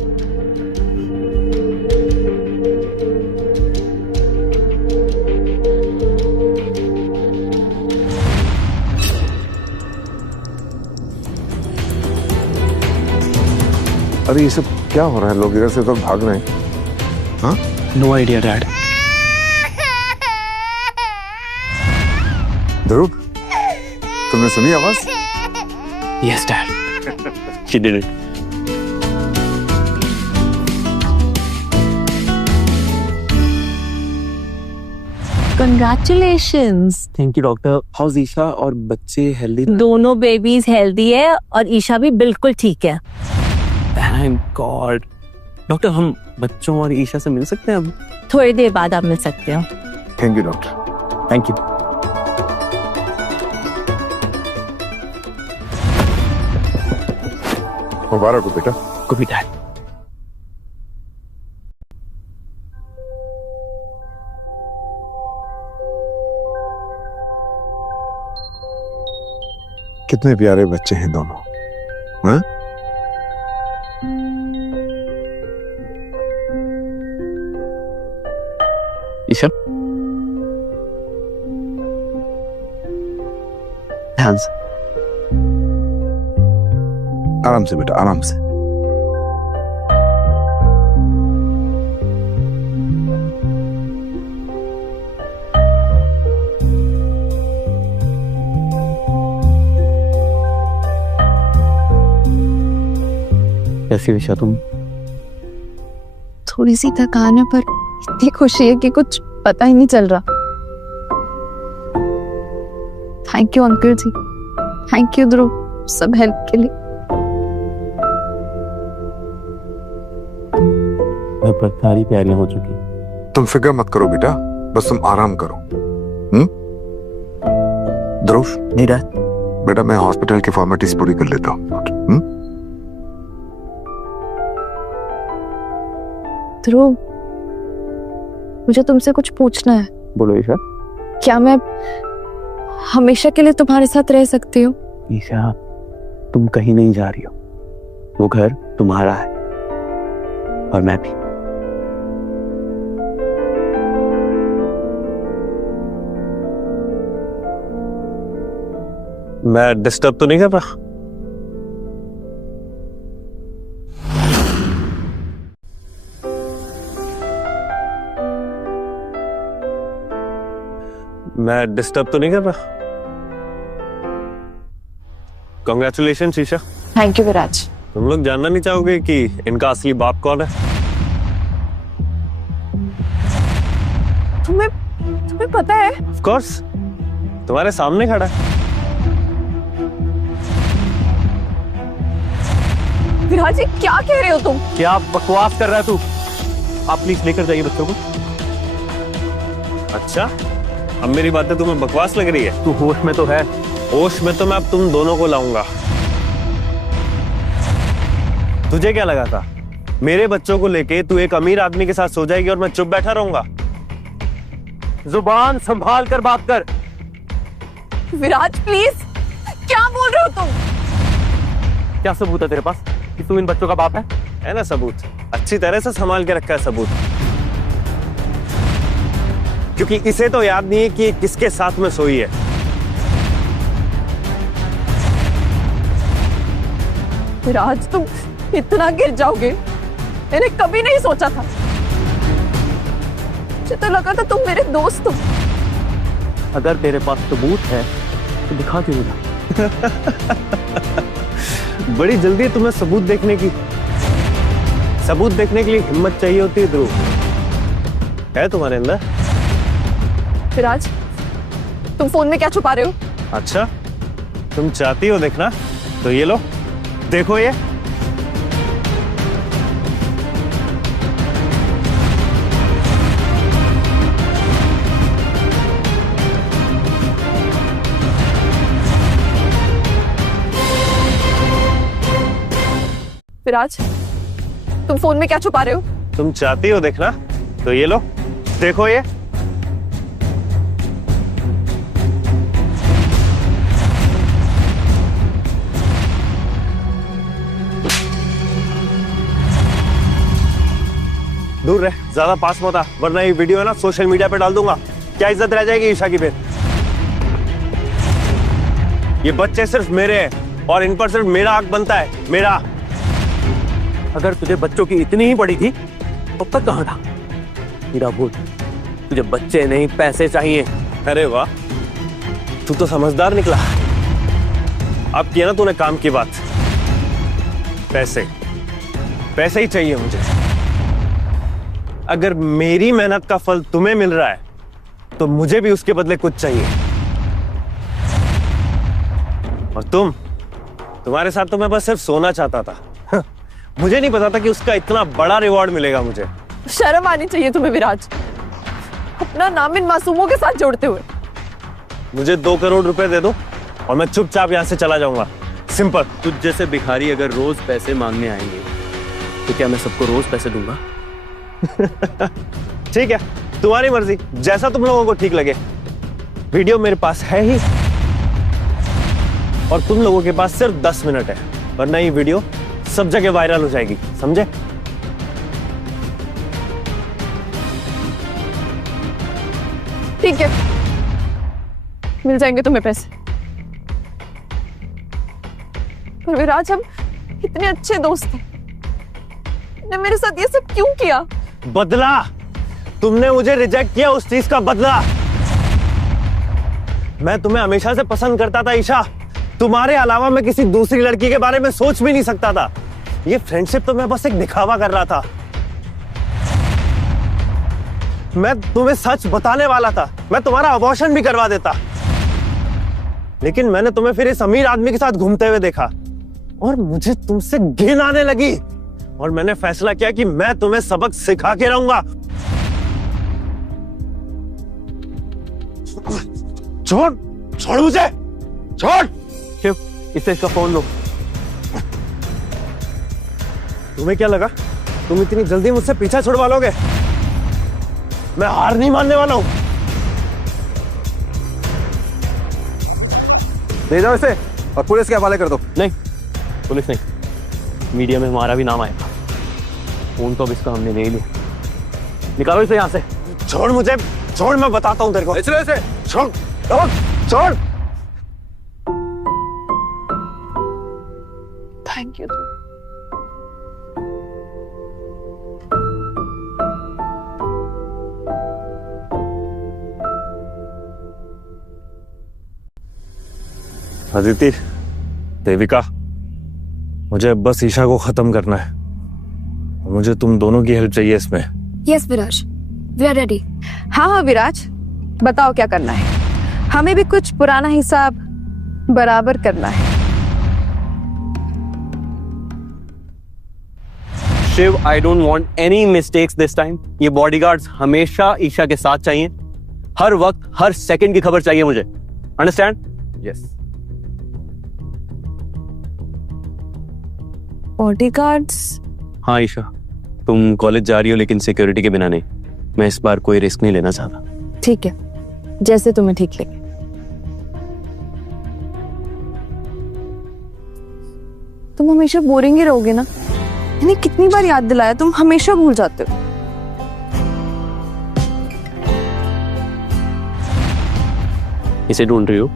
अरे ये सब क्या हो रहा है? लोग इधर से उधर भाग रहे हैं। हाँ? No idea dad. ध्रुव, तुमने सुनी आवाज? Yes dad. She did it. Congratulations. Thank you doctor. How's Isha और बच्चे हेल्दी? दोनों बेबीज हेल्दी है और ईशा भी बिल्कुल ठीक है। Thank God. डॉक्टर, हम बच्चों और ईशा से मिल सकते हैं अब? थोड़ी देर बाद आप मिल सकते हो। Thank you doctor. Thank you. मुबारक हो बेटा। को भी डैड। कितने प्यारे बच्चे हैं दोनों। हाँ? ईशा, ध्यान से। आराम से बेटा, आराम से। कैसी ईशा तुम? थोड़ी सी थकान है, पर इतनी खुशी है कि कुछ पता ही नहीं चल रहा। Thank you uncle ji, thank you Dhruv, सब हेल्प के लिए। सारी तैयारियां हो चुकी। तुम फिक्र मत करो बेटा, बस तुम आराम करो। ध्रुव, बेटा मैं हॉस्पिटल की फॉर्मेलिटीज पूरी कर लेता हूँ। ध्रुव, मुझे तुमसे कुछ पूछना है। बोलो ईशा। क्या मैं हमेशा के लिए तुम्हारे साथ रह सकती हूँ? ईशा, तुम कहीं नहीं जा रही हो, वो घर तुम्हारा है और मैं भी। मैं डिस्टर्ब तो नहीं कर रहा? मैं डिस्टर्ब तो नहीं कर रहा? कांग्रेचुलेशन ईशा। थैंक यू विराज। तुम लोग जानना नहीं चाहोगे कि इनका असली बाप कौन है? तुम्हें पता है? ऑफ कोर्स, तुम्हारे सामने खड़ा है। विराज जी, क्या कह रहे हो तुम? क्या बकवास कर रहा है तू? आप प्लीज लेकर जाइए बच्चों को। अच्छा, अब मेरी बातें तुम्हें बकवास लग रही है? तू होश में तो है? होश में तो मैं अब तुम दोनों को लाऊंगा। तुझे क्या लगा था मेरे बच्चों को लेके तू एक अमीर आदमी के साथ सो जाएगी और मैं चुप बैठा रहूंगा? जुबान संभाल कर बात कर। विराज प्लीज, क्या बोल रहे हो तुम? क्या सबूत है तेरे पास कि तू इन बच्चों का बाप है? है ना सबूत, अच्छी तरह से संभाल के रखा है सबूत, क्योंकि इसे तो याद नहीं है कि किसके साथ में सोई है। विराज तुम इतना गिर जाओगे मैंने कभी नहीं सोचा था। मुझे तो लगा था तुम मेरे दोस्त हो। अगर तेरे पास सबूत है तो दिखा क्यों ना? बड़ी जल्दी है तुम्हें सबूत देखने की। सबूत देखने के लिए हिम्मत चाहिए होती है ध्रुव, है तुम्हारे अंदर? विराज तुम फोन में क्या छुपा रहे हो? अच्छा, तुम चाहती हो देखना तो ये लो, देखो ये। विराज तुम फोन में क्या छुपा रहे हो? तुम चाहती हो देखना तो ये लो, देखो ये। दूर रह, ज्यादा पास मत आ, वरना ये वीडियो है ना सोशल मीडिया पे डाल दूंगा। क्या इज्जत रह जाएगी ईशा की फिर? ये बच्चे सिर्फ मेरे हैं और इन पर सिर्फ मेरा हक बनता है, मेरा। अगर तुझे बच्चों की इतनी ही पड़ी थी तो तब कहां था? मेरा भूल, तुझे बच्चे नहीं पैसे चाहिए। अरे वाह, तू तो समझदार निकला। अब किया ना तूने काम की बात। पैसे, पैसे ही चाहिए मुझे। अगर मेरी मेहनत का फल तुम्हें मिल रहा है तो मुझे भी उसके बदले कुछ चाहिए। और तुम्हारे साथ तो मैं बस सिर्फ सोना चाहता था। मुझे नहीं पता था कि उसका इतना बड़ा रिवॉर्ड मिलेगा मुझे। शर्म आनी चाहिए तुम्हें विराज, अपना नाम इन मासूमों के साथ जोड़ते हुए। मुझे 2 करोड़ रुपए दे दो और मैं चुपचाप यहां से चला जाऊंगा। सिंपल। तुझ जैसे भिखारी अगर रोज पैसे मांगने आएंगे तो क्या मैं सबको रोज पैसे दूंगा? ठीक है, तुम्हारी मर्जी, जैसा तुम लोगों को ठीक लगे। वीडियो मेरे पास है ही और तुम लोगों के पास सिर्फ 10 मिनट है, वरना ये वीडियो सब जगह वायरल हो जाएगी, समझे? ठीक है, मिल जाएंगे तुम्हें पैसे। पर विराज हम इतने अच्छे दोस्त थे, तुमने मेरे साथ ये सब क्यों किया? बदला, तुमने मुझे रिजेक्ट किया, उस चीज का बदला। मैं तुम्हें हमेशा से पसंद करता था ईशा, तुम्हारे अलावा मैं किसी दूसरी लड़की के बारे में सोच भी नहीं सकता था। ये फ्रेंडशिप तो मैं बस एक दिखावा कर रहा था। मैं तुम्हें सच बताने वाला था, मैं तुम्हारा अबॉर्शन भी करवा देता, लेकिन मैंने तुम्हें फिर इस अमीर आदमी के साथ घूमते हुए देखा और मुझे तुमसे घिन आने लगी और मैंने फैसला किया कि मैं तुम्हें सबक सिखा के रहूंगा। छोड़, छोड़ मुझे, छोड़। शिव, इससे इसका फोन लो। तुम्हें क्या लगा तुम इतनी जल्दी मुझसे पीछा छुड़वा लोगे? मैं हार नहीं मानने वाला हूं। ले जाओ इसे और पुलिस के हवाले कर दो। नहीं, पुलिस नहीं, मीडिया में हमारा भी नाम आएगा। फोन तो अब इसका हमने ले लिया, निकालो इसे यहाँ से। छोड़ मुझे, छोड़, मैं बताता हूँ तेरे को। इसे छोड़, छोड़। Thank you. अदिति, देविका, मुझे बस ईशा को खत्म करना है। मुझे तुम दोनों की हेल्प चाहिए इसमें। Yes Viraj, we are ready. हाँ हाँ विराज, बताओ क्या करना है। हमें भी कुछ पुराना हिसाब बराबर करना है। Shiv, I don't want any mistakes this time. ये बॉडीगार्ड्स हमेशा ईशा के साथ चाहिए हर वक्त हर सेकंड की खबर चाहिए मुझे, अंडरस्टैंड? यस। बॉडीगार्ड्स? हाँ ईशा, तुम कॉलेज जा रही हो लेकिन सिक्योरिटी के बिना नहीं। मैं इस बार कोई रिस्क नहीं लेना चाहता। ठीक है, जैसे तुम्हें ठीक लगे। तुम हमेशा बोरिंग ही रहोगे ना? मैंने कितनी बार याद दिलाया, तुम हमेशा भूल जाते हो। इसे ढूंढ रही हो?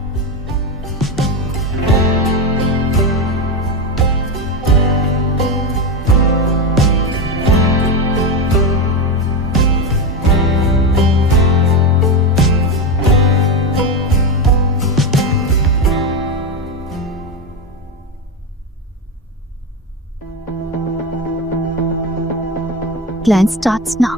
Plan starts now.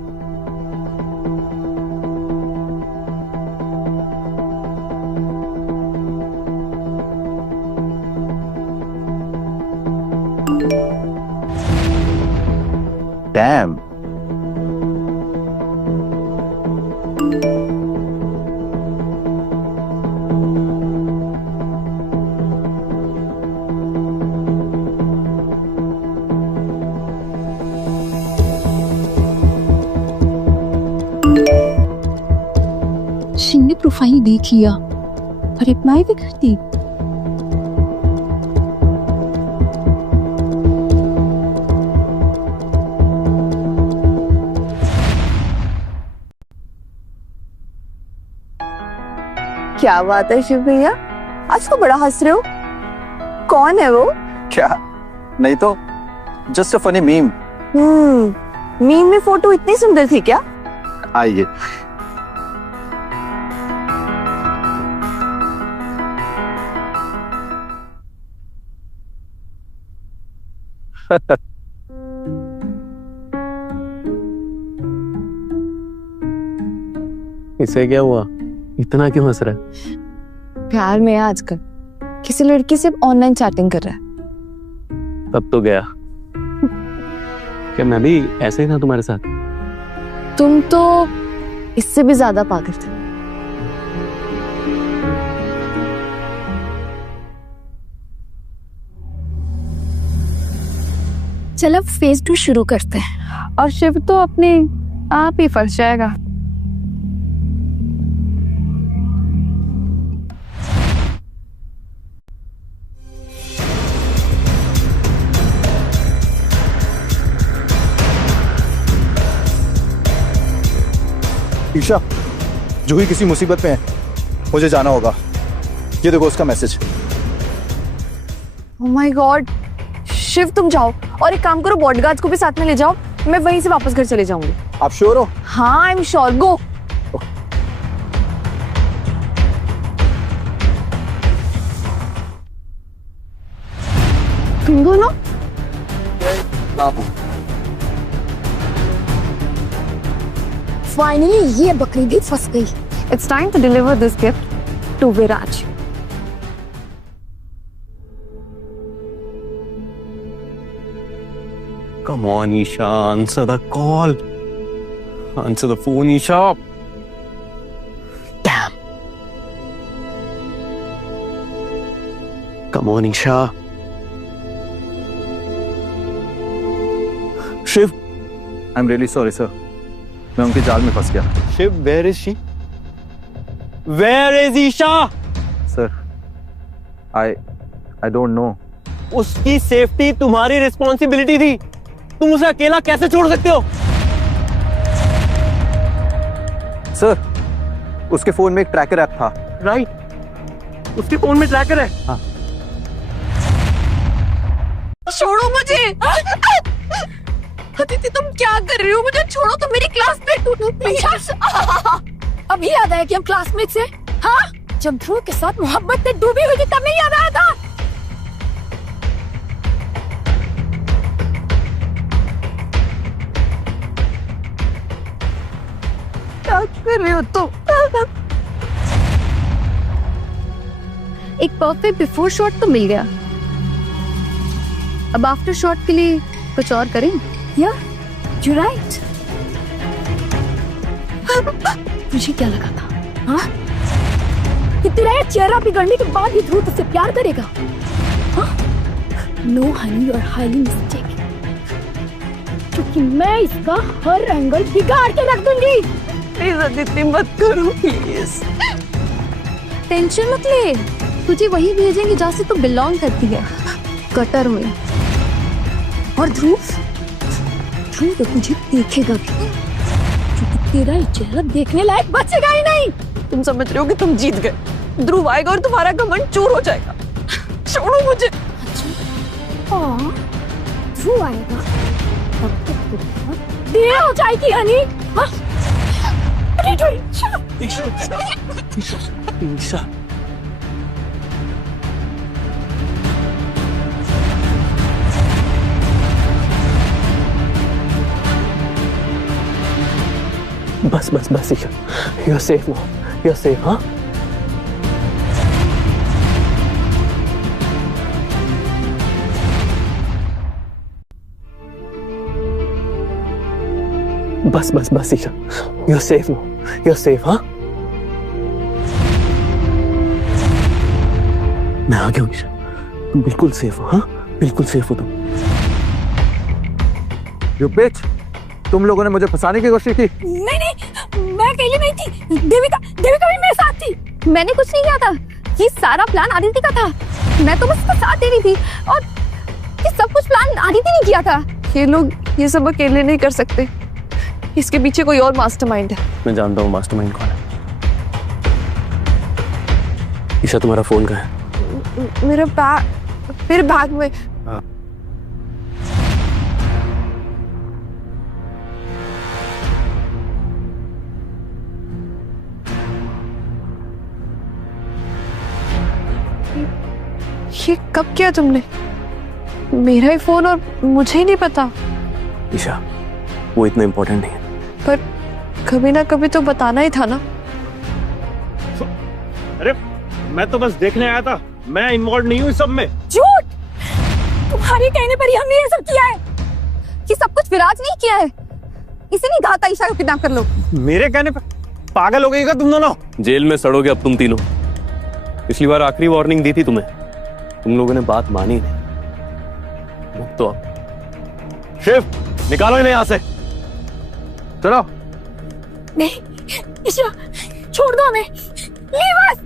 Damn. Shin ने प्रोफाइल देख लिया और रिप्लाई भी कर दी। क्या बात है शिव भैया, आज तो बड़ा हंस रहे हो। कौन है वो? क्या? नहीं तो just a funny meme. Meme में फोटो इतनी सुंदर थी क्या? आइए। इसे क्या हुआ? इतना क्यों हंस रहा है? प्यार में है आजकल, किसी लड़की से ऑनलाइन चैटिंग कर रहा है। तब तो गया। क्या मैं भी ऐसे ही था तुम्हारे साथ? तुम तो इससे भी ज्यादा पागल थे। चलो फेज 2 शुरू करते हैं। और शिव तो अपने आप ही फंस जाएगा। ईशा, जूही किसी मुसीबत में है, मुझे जाना होगा। ये देखो उसका message. Oh my god, Shiv तुम जाओ और एक काम करो, बॉडीगार्ड्स को भी साथ में ले जाओ। मैं वहीं से वापस घर चले जाऊंगी। आप श्योर हो? हाँ, आई एम श्योर। गो। तुम दोनों? फाइनली ये बकरी भी फंस गई। It's time to deliver this gift to Viraj. Come on, Isha, answer the call. Answer the phone, Isha. Damn. Come on, Isha. Shiv, I am really sorry sir, मैं उनके जाल में फंस गया। Shiv, where is she? Where is Isha? Sir, I don't know. उसकी safety तुम्हारी responsibility थी, तुम उसे अकेला कैसे छोड़ सकते हो? सर, उसके फोन में एक ट्रैकर ऐप था। राइट, उसके फोन में ट्रैकर है। हाँ। छोड़ो मुझे। अदिति, तुम क्या कर रही हो? मुझे छोड़ो, तुम मेरी क्लासमेट हो प्लीज। अभी याद आया कि हम क्लासमेट्स हैं? हाँ, जब ध्रुव के साथ मोहब्बत में डूबी हुई थी तब नहीं याद आया था? क्या कर रही हो तुम? एक परफेक्ट बिफोर शॉट तो मिल गया, अब आफ्टर शॉट के लिए कुछ और करें? Yeah, you're right. मुझे क्या लगा था हाँ? कि तेरा ये चेहरा बिगड़ने के बाद भी ध्रुव तुझसे प्यार करेगा? हाँ? नो हनी और हाईली मिस्टेक, क्योंकि मैं इसका हर एंगल बिगाड़ के रख दूंगी। प्लीज अदिति मत करो प्लीज। टेंशन मत ले, तुझे वही भेजेंगे जहाँ से तू बिलोंग करती है, कटर में। और ध्रुव तो तुझे देखेगा भी, क्योंकि तेरा ये चेहरा देखने लायक बचेगा ही नहीं। तुम समझ रहे हो कि तुम जीत गए? ध्रुव आएगा और तुम्हारा घमंड चूर हो जाएगा। छोड़ो मुझे। हाँ, ध्रुव आएगा तब तक तो देर हो जाएगी हनी। हाँ? ईशा, बस बस बस Isha, you are safe now, you are safe. हाँ, बस बस बस Isha, you are safe now, you are safe. हाँ, मैं आ गया हूँ ईशा, तुम बिल्कुल सेफ हो। हाँ, बिल्कुल सेफ हो तुम। यू पिच, तुम लोगों ने मुझे फंसाने की कोशिश की। नहीं, मैं अकेली नहीं थी, देविका भी मेरे साथ थी। मैंने कुछ नहीं किया था, ये सारा प्लान आदित्य का था। मैं तो बस उसका साथ दे रही थी, और ये सब कुछ प्लान आदित्य ने किया था। ये लोग ये सब अकेले नहीं कर सकते, इसके पीछे कोई और मास्टरमाइंड है। मैं जानता हूँ मास्टरमाइंड कौन है। ईशा, तुम्हारा फोन कहाँ है? मेरे बैग में। ये कब किया तुमने? मेरा ही फोन और मुझे ही नहीं पता। ईशा, वो इतना इम्पोर्टेंट नहीं है। पर कभी ना कभी तो बताना ही था ना। अरे मैं तो बस देखने आया था, मैं इन्वॉल्व नहीं हूँ इस सब में। झूठ! तुम्हारे कहने पर ही हमने ये सब किया है। ये सब कुछ विराज नहीं किया है, इसे नहीं कहा था ईशा को किडनैप कर लो। मेरे कहने पर पागल हो गई क्या तुम दोनों? जेल में सड़ोगे अब तुम तीनों। पिछली बार आखिरी वार्निंग दी थी तुम्हें, तुम लोगों ने बात मानी नहीं। तो अब शिव, निकालो इन्हें यहाँ से। चलो। नहीं ईशा, छोड़ दो हमें, लीव अस।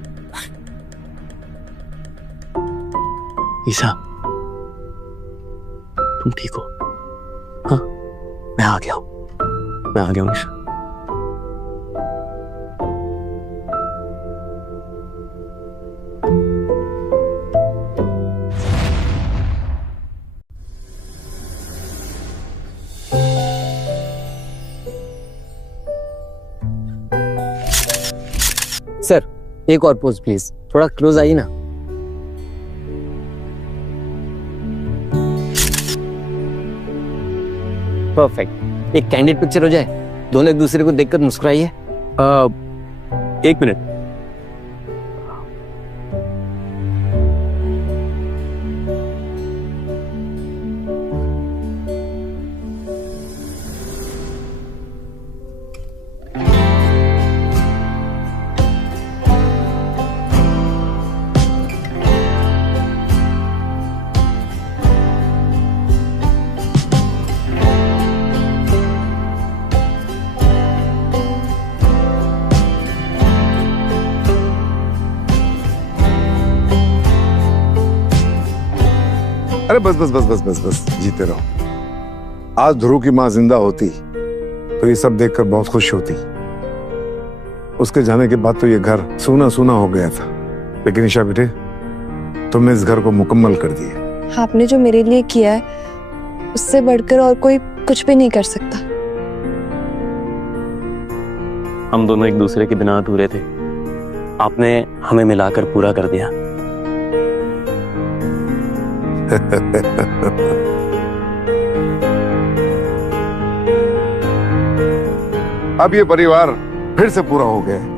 ईशा, तुम ठीक हो? हाँ, मैं आ गया हूँ ईशा। सर, एक और पोज प्लीज, थोड़ा क्लोज आइए ना। परफेक्ट, एक कैंडिड पिक्चर हो जाए, दोनों एक दूसरे को देखकर मुस्कुराइए। एक मिनट। अरे बस बस बस बस बस बस, जीते रहो। आज ध्रुव की माँ जिंदा होती तो ये सब देखकर बहुत खुश होती। उसके जाने के बाद तो ये घर सूना सूना हो गया था। लेकिन ईशा बेटे, तुमने इस घर को मुकम्मल कर दिया। आपने जो मेरे लिए किया है, उससे बढ़कर और कोई कुछ भी नहीं कर सकता। हम दोनों एक दूसरे के बिना अधूरे थे, आपने हमें मिलाकर पूरा कर दिया। अब ये परिवार फिर से पूरा हो गया।